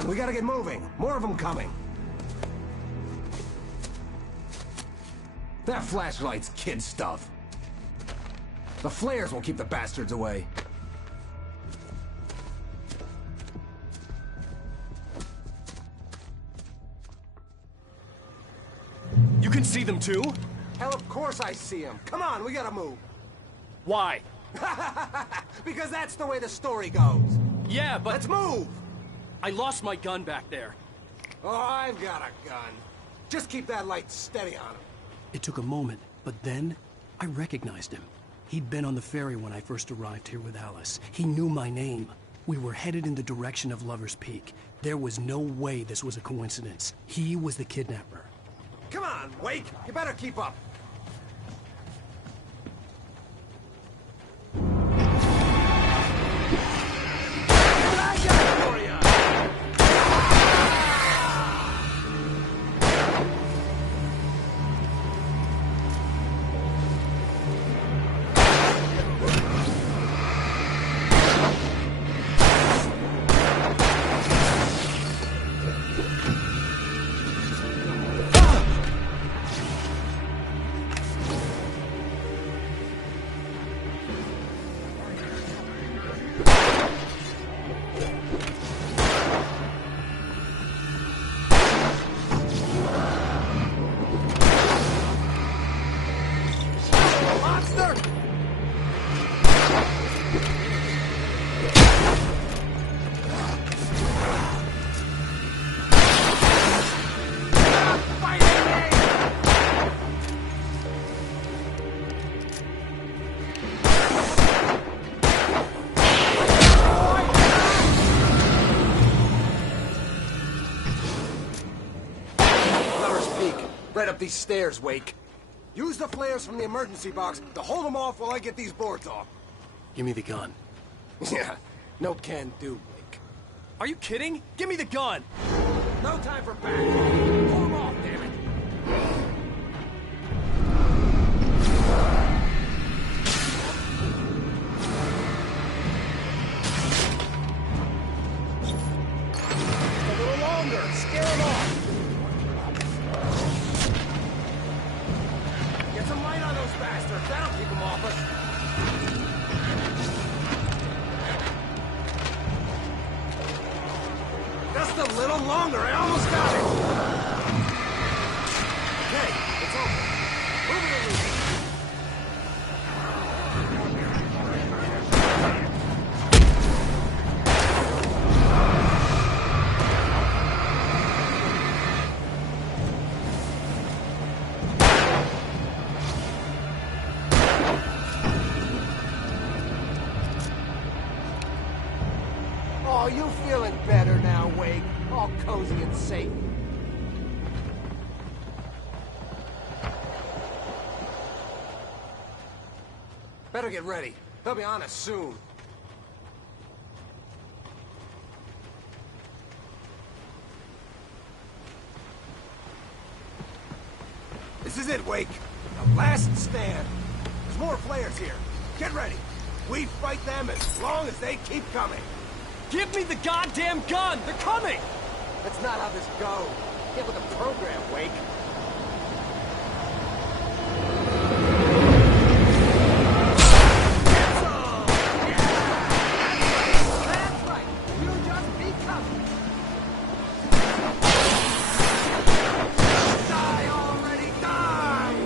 We gotta get moving. More of them coming. That flashlight's kid stuff. The flares will keep the bastards away. You can see them too? Hell, of course I see them. Come on, we gotta move. Why? Because that's the way the story goes. Yeah, but... Let's move! I lost my gun back there. Oh, I've got a gun. Just keep that light steady on him. It took a moment, but then I recognized him. He'd been on the ferry when I first arrived here with Alice. He knew my name. We were headed in the direction of Lover's Peak. There was no way this was a coincidence. He was the kidnapper. Come on, Wake! You better keep up. Right up these stairs, Wake. Use the flares from the emergency box to hold them off while I get these boards off. Give me the gun. Yeah, no can do, Wake. Are you kidding? Give me the gun! No time for back. Pull them off, damn it. A little longer. Scare them off. Get some light on those bastards. That'll keep them off us. Just a little longer. I almost got it. Okay, it's over. Move it along. Oh, you feeling better now, Wake? All cozy and safe. Better get ready. They'll be on us soon. This is it, Wake. The last stand. There's more flares here. Get ready. We fight them as long as they keep coming. Give me the goddamn gun! They're coming! That's not how this goes. Get with the program, Wake. That's right. You just be coming. Die already, die!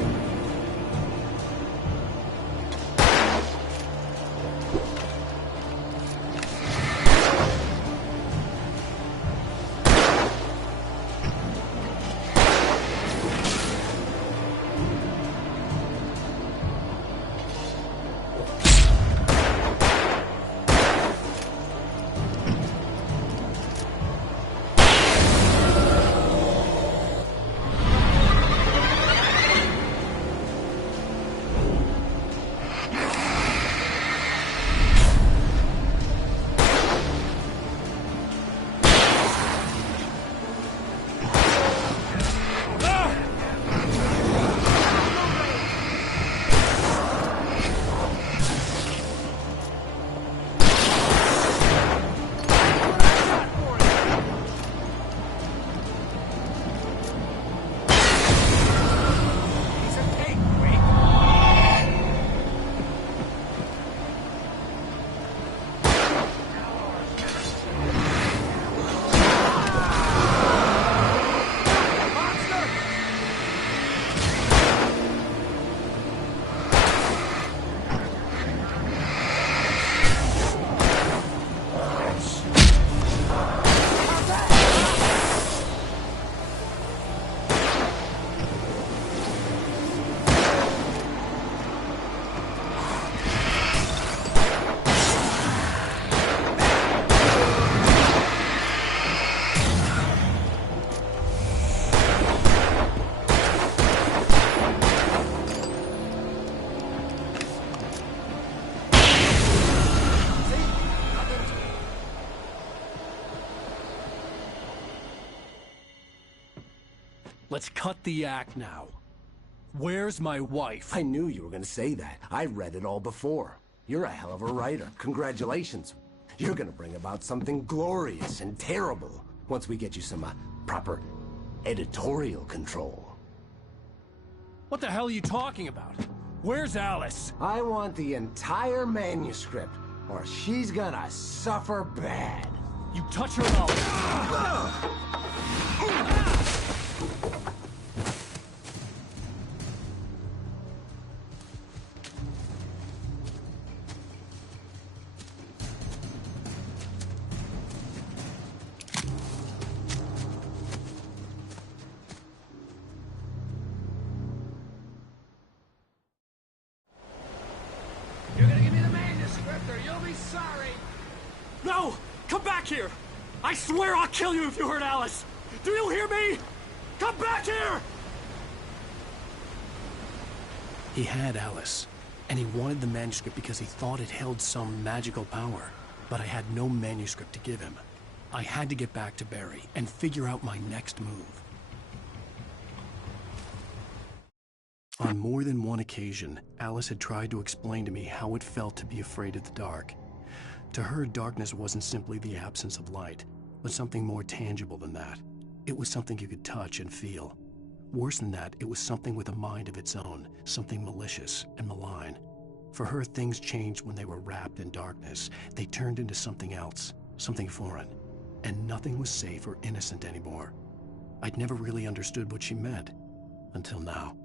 Let's cut the act now. Where's my wife? I knew you were gonna say that. I read it all before. You're a hell of a writer. Congratulations. You're gonna bring about something glorious and terrible once we get you some proper editorial control. What the hell are you talking about? Where's Alice? I want the entire manuscript, or she's gonna suffer bad. You touch her mouth. You're gonna give me the manuscript, or you'll be sorry. No! Come back here! I swear I'll kill you if you hurt Alice! Do you hear me? Come back here! He had Alice, and he wanted the manuscript because he thought it held some magical power. But I had no manuscript to give him. I had to get back to Barry and figure out my next move. On more than one occasion, Alice had tried to explain to me how it felt to be afraid of the dark. To her, darkness wasn't simply the absence of light, but something more tangible than that. It was something you could touch and feel. Worse than that, it was something with a mind of its own, something malicious and malign. For her, things changed when they were wrapped in darkness. They turned into something else, something foreign, and nothing was safe or innocent anymore. I'd never really understood what she meant, until now.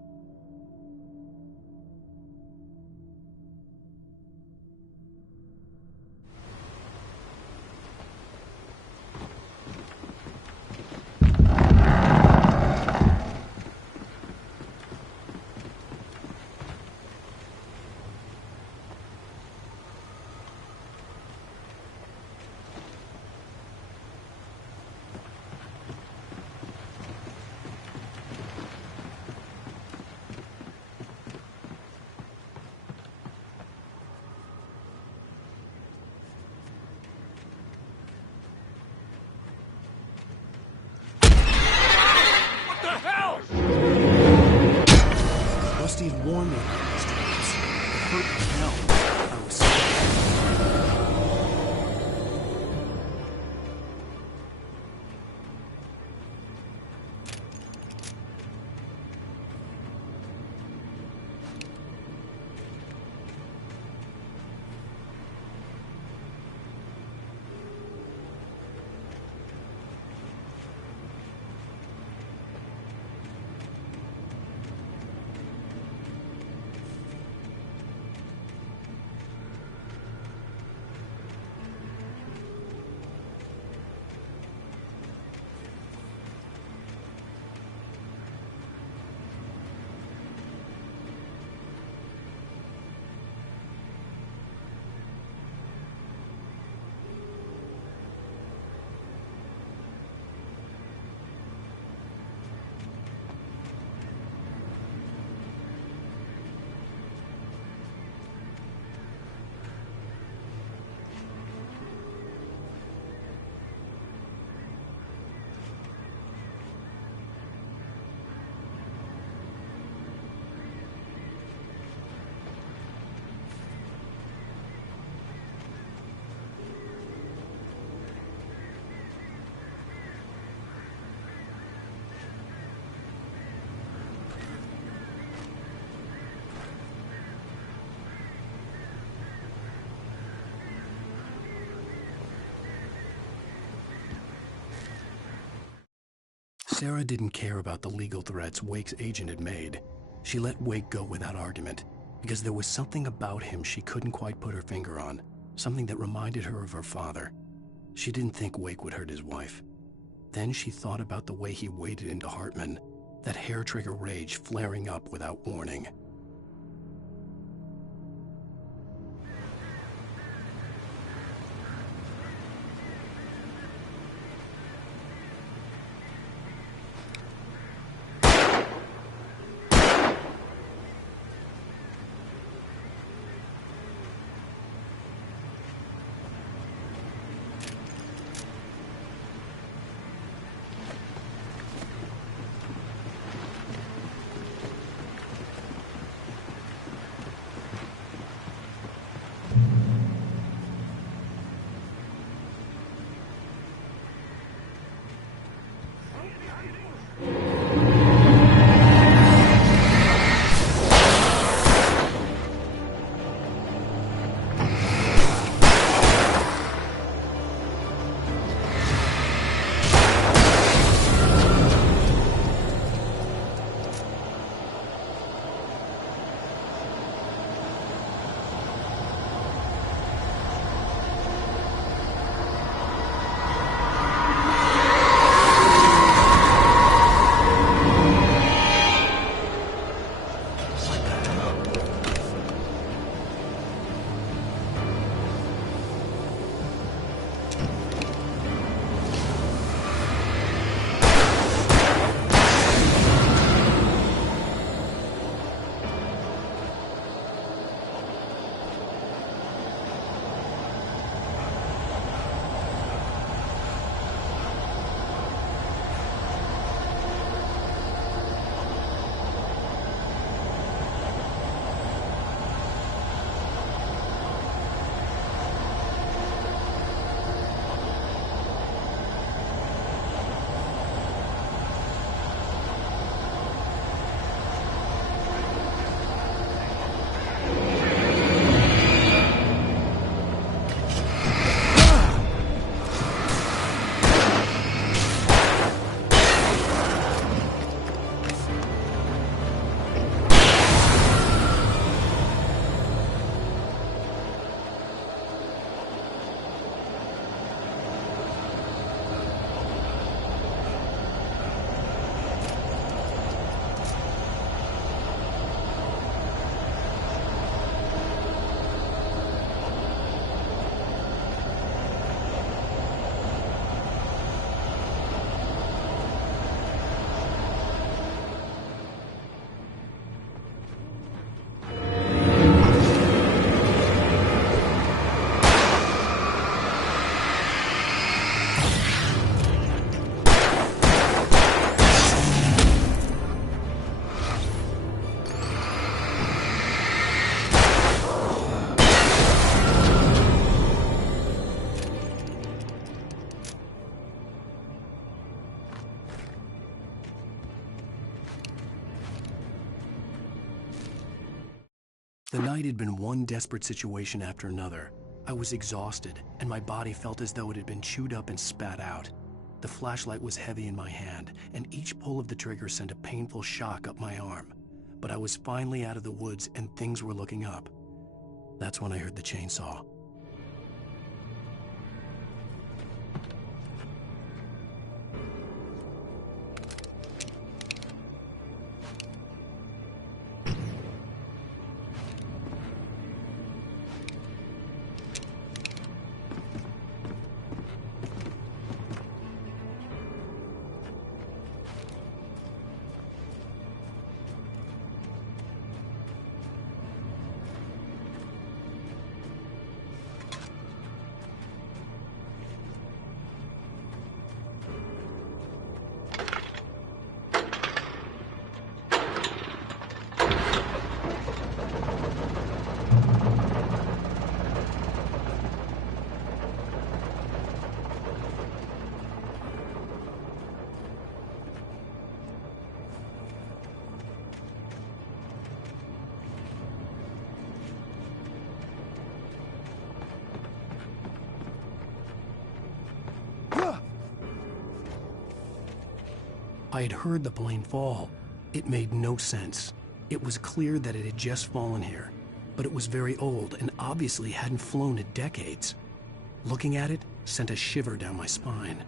Sarah didn't care about the legal threats Wake's agent had made. She let Wake go without argument, because there was something about him she couldn't quite put her finger on, something that reminded her of her father. She didn't think Wake would hurt his wife. Then she thought about the way he waded into Hartman, that hair-trigger rage flaring up without warning. The night had been one desperate situation after another. I was exhausted, and my body felt as though it had been chewed up and spat out. The flashlight was heavy in my hand, and each pull of the trigger sent a painful shock up my arm. But I was finally out of the woods, and things were looking up. That's when I heard the chainsaw. I had heard the plane fall. It made no sense. It was clear that it had just fallen here, but it was very old and obviously hadn't flown in decades. Looking at it sent a shiver down my spine.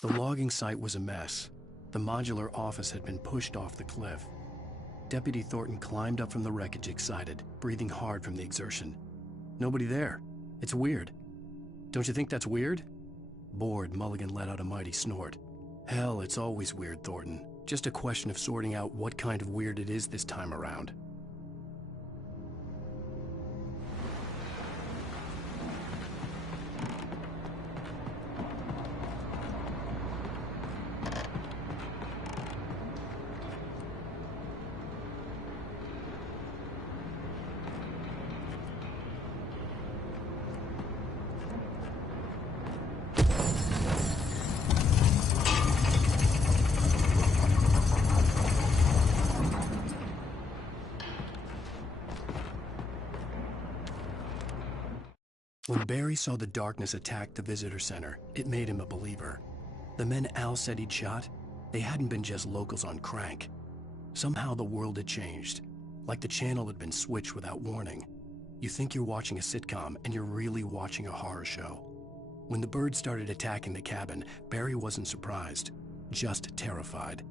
The logging site was a mess. The modular office had been pushed off the cliff. Deputy Thornton climbed up from the wreckage excited, breathing hard from the exertion. Nobody there. It's weird. Don't you think that's weird? Bored, Mulligan let out a mighty snort. Hell, it's always weird, Thornton. Just a question of sorting out what kind of weird it is this time around. When Barry saw the darkness attack the visitor center, it made him a believer. The men Al said he'd shot, they hadn't been just locals on crank. Somehow the world had changed, like the channel had been switched without warning. You think you're watching a sitcom, and you're really watching a horror show. When the birds started attacking the cabin, Barry wasn't surprised, just terrified.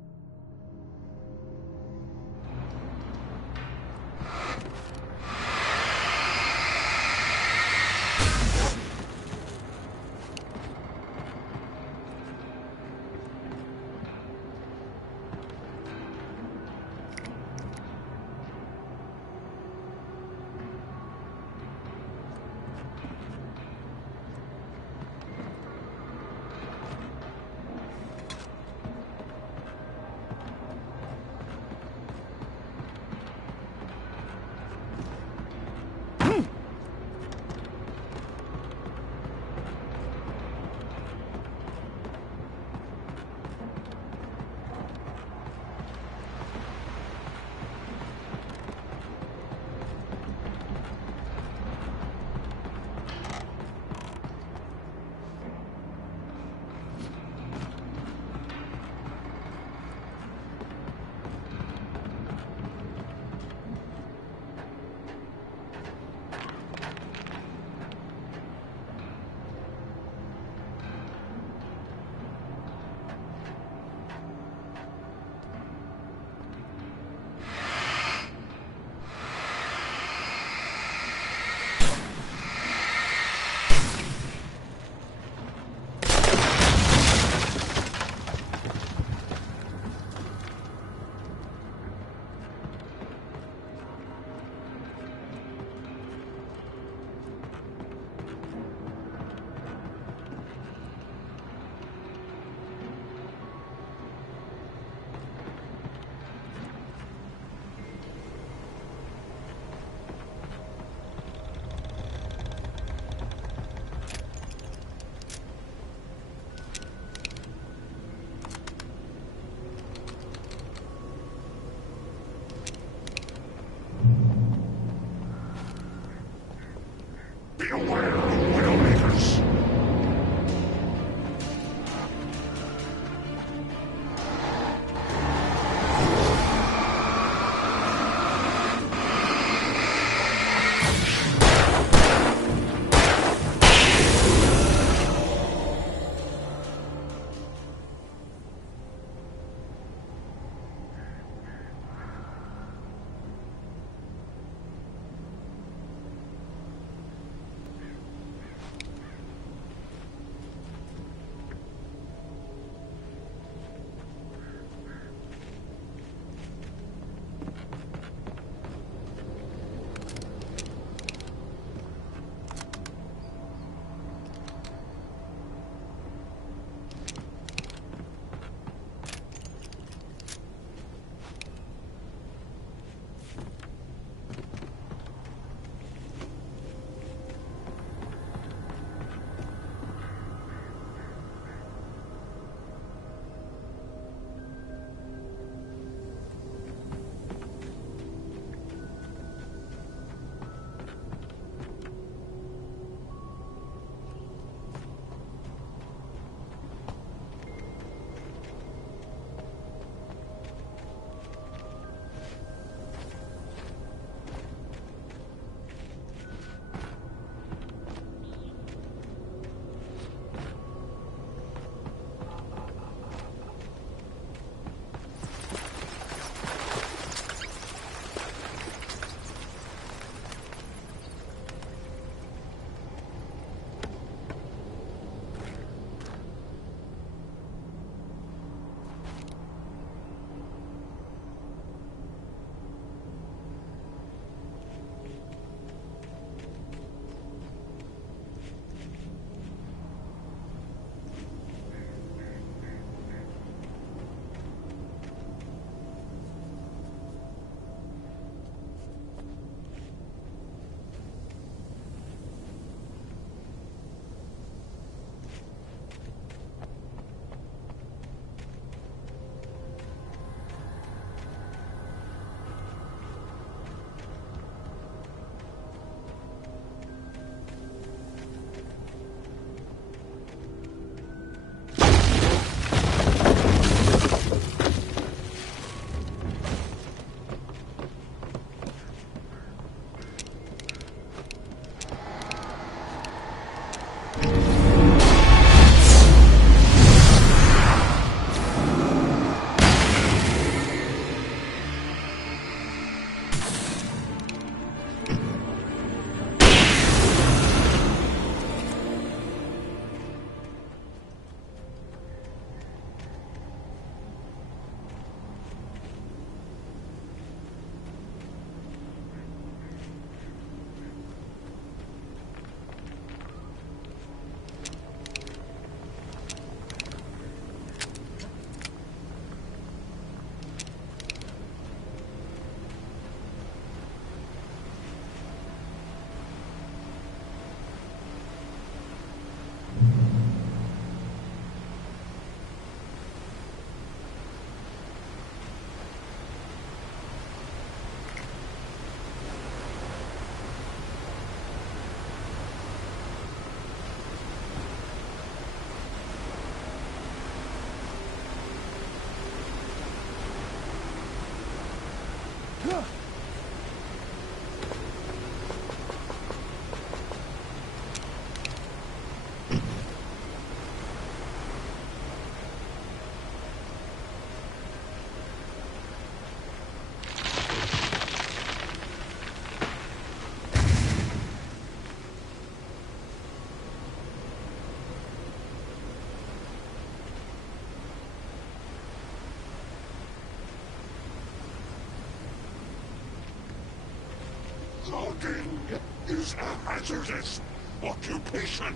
Logging is a hazardous occupation.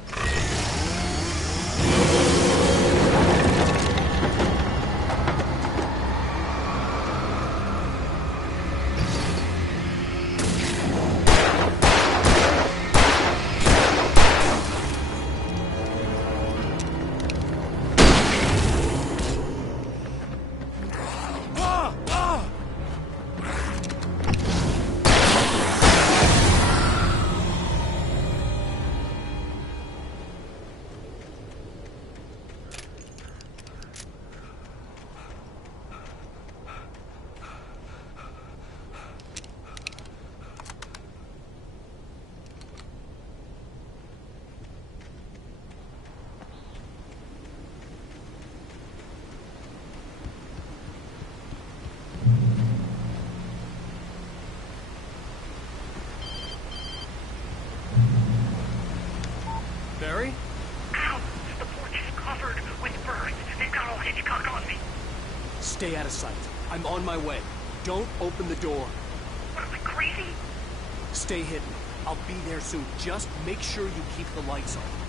Barry? Ow! The porch is covered with birds. They've got all Hitchcock on me. Stay out of sight. I'm on my way. Don't open the door. What, am I crazy? Stay hidden. I'll be there soon. Just make sure you keep the lights on.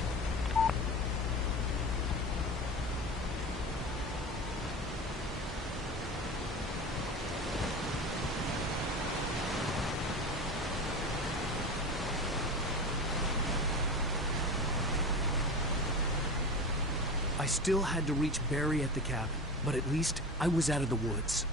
I still had to reach Barry at the cabin, but at least I was out of the woods.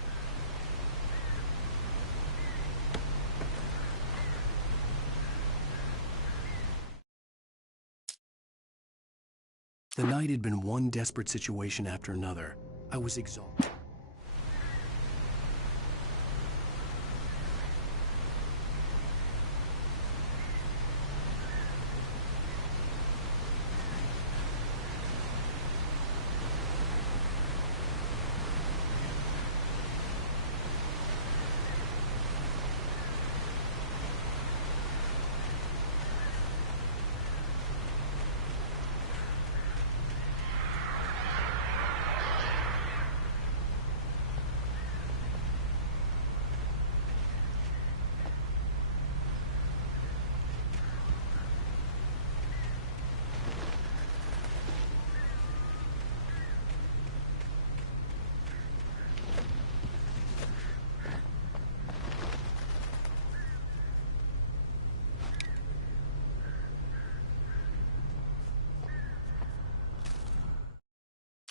The night had been one desperate situation after another. I was exhausted.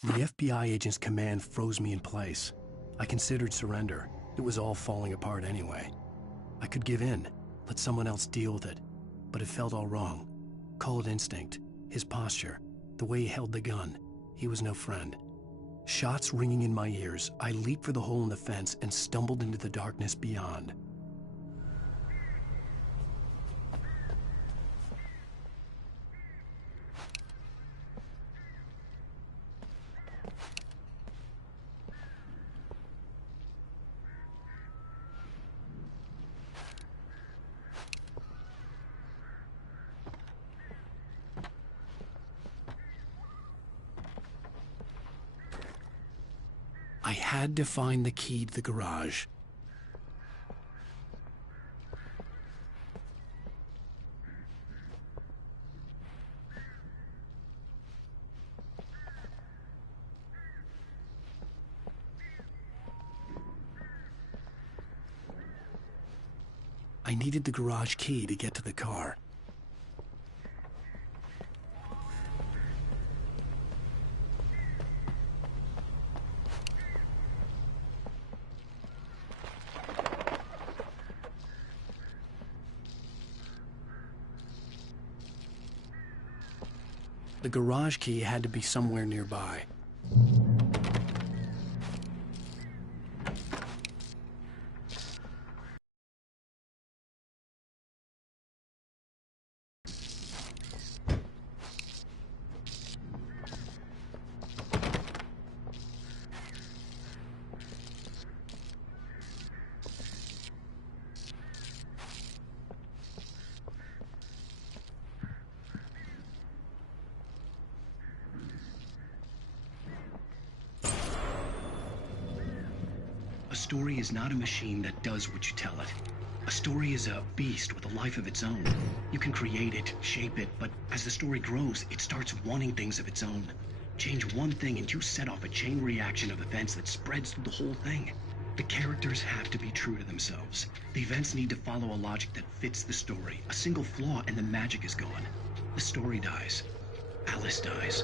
The FBI agent's command froze me in place. I considered surrender. It was all falling apart anyway. I could give in, let someone else deal with it. But it felt all wrong. Call it instinct, his posture, the way he held the gun. He was no friend. Shots ringing in my ears, I leaped for the hole in the fence and stumbled into the darkness beyond. I had to find the key to the garage. I needed the garage key to get to the car. The garage key had to be somewhere nearby. story is not a machine that does what you tell it. A story is a beast with a life of its own. You can create it, shape it, but as the story grows, it starts wanting things of its own. Change one thing and you set off a chain reaction of events that spreads through the whole thing. The characters have to be true to themselves. The events need to follow a logic that fits the story. A single flaw and the magic is gone. The story dies. Alice dies.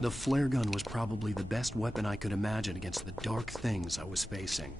The flare gun was probably the best weapon I could imagine against the dark things I was facing.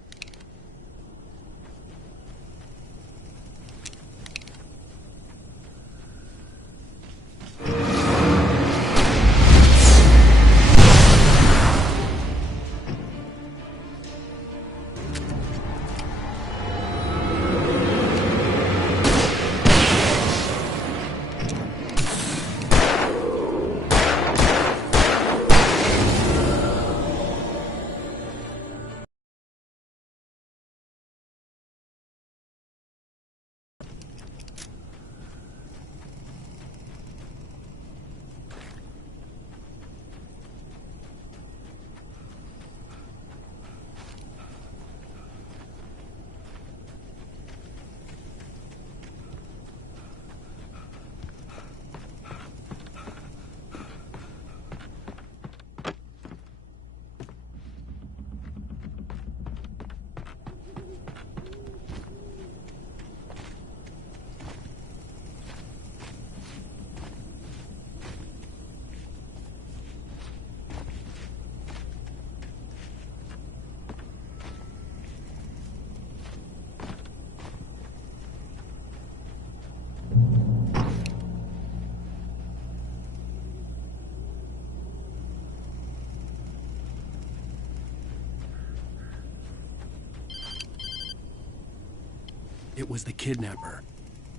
It was the kidnapper.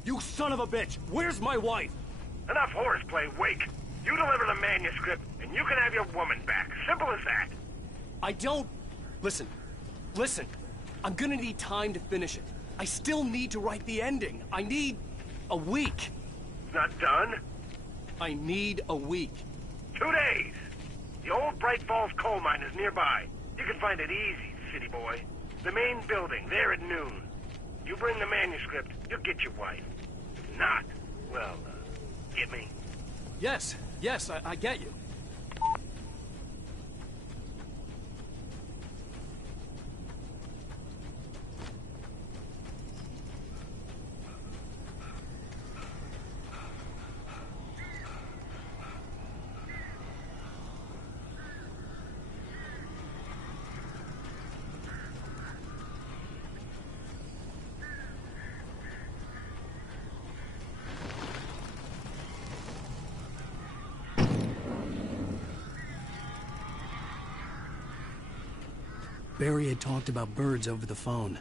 You son of a bitch! Where's my wife? Enough horseplay, Wake. You deliver the manuscript, and you can have your woman back. Simple as that. I don't... Listen. I'm gonna need time to finish it. I still need to write the ending. I need... a week. Not done? I need a week. 2 days. The old Bright Falls coal mine is nearby. You can find it easy, city boy. The main building, there at noon. You bring the manuscript, you'll get your wife. If not, well, get me? Yes, I get you. Barry had talked about birds over the phone.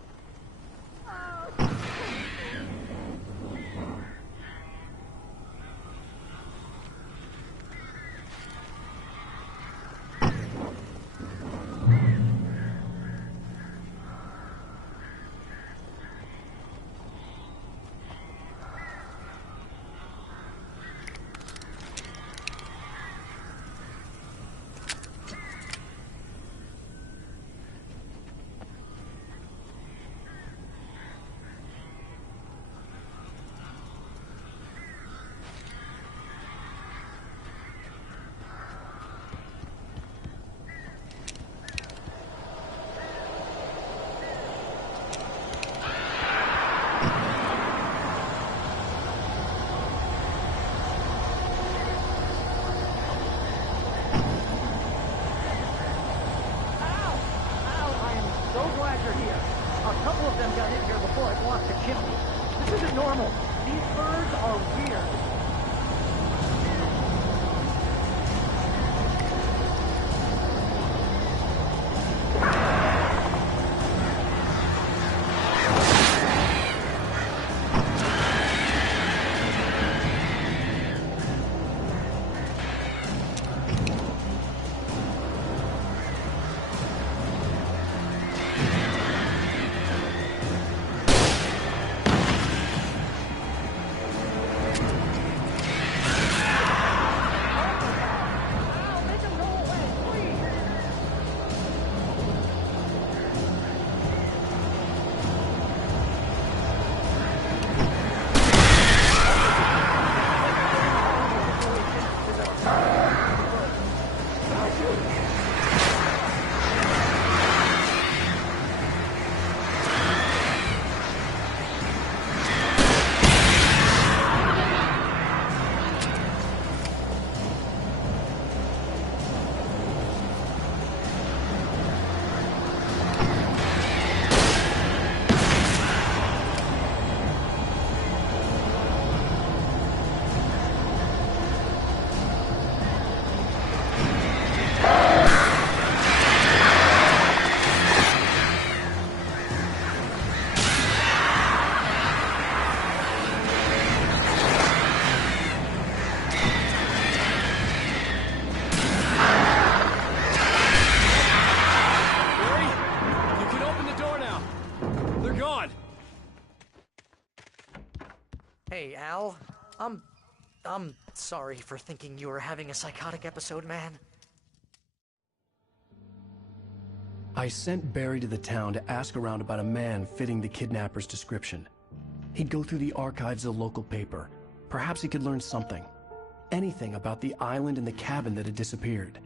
Hey, Al. I'm sorry for thinking you were having a psychotic episode, man. I sent Barry to the town to ask around about a man fitting the kidnapper's description. He'd go through the archives of the local paper. Perhaps he could learn something. Anything about the island and the cabin that had disappeared.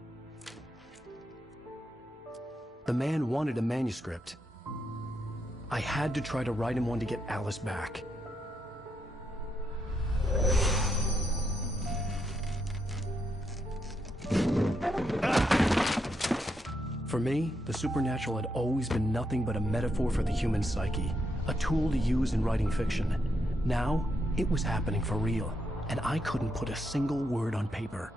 The man wanted a manuscript. I had to try to write him one to get Alice back. For me, the supernatural had always been nothing but a metaphor for the human psyche, a tool to use in writing fiction. Now, it was happening for real, and I couldn't put a single word on paper.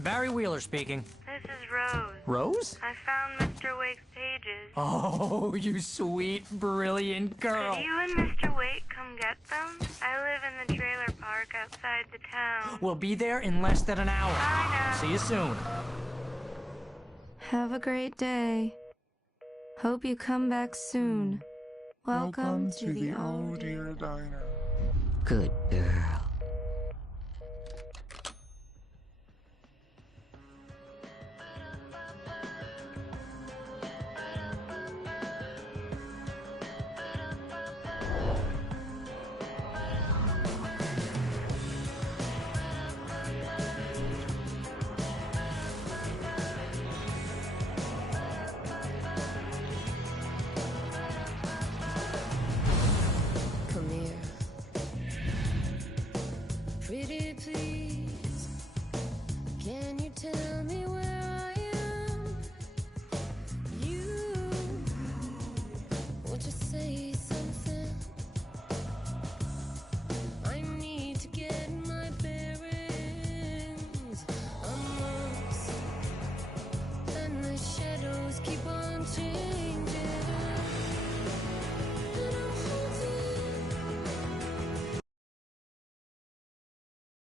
Barry Wheeler speaking. This Rose. Rose? I found Mr. Wake's pages. Oh, you sweet, brilliant girl. Could you and Mr. Wake come get them? I live in the trailer park outside the town. We'll be there in less than an hour. Bye now. See you soon. Have a great day. Hope you come back soon. Welcome to the Oh Dear Diner. Good girl.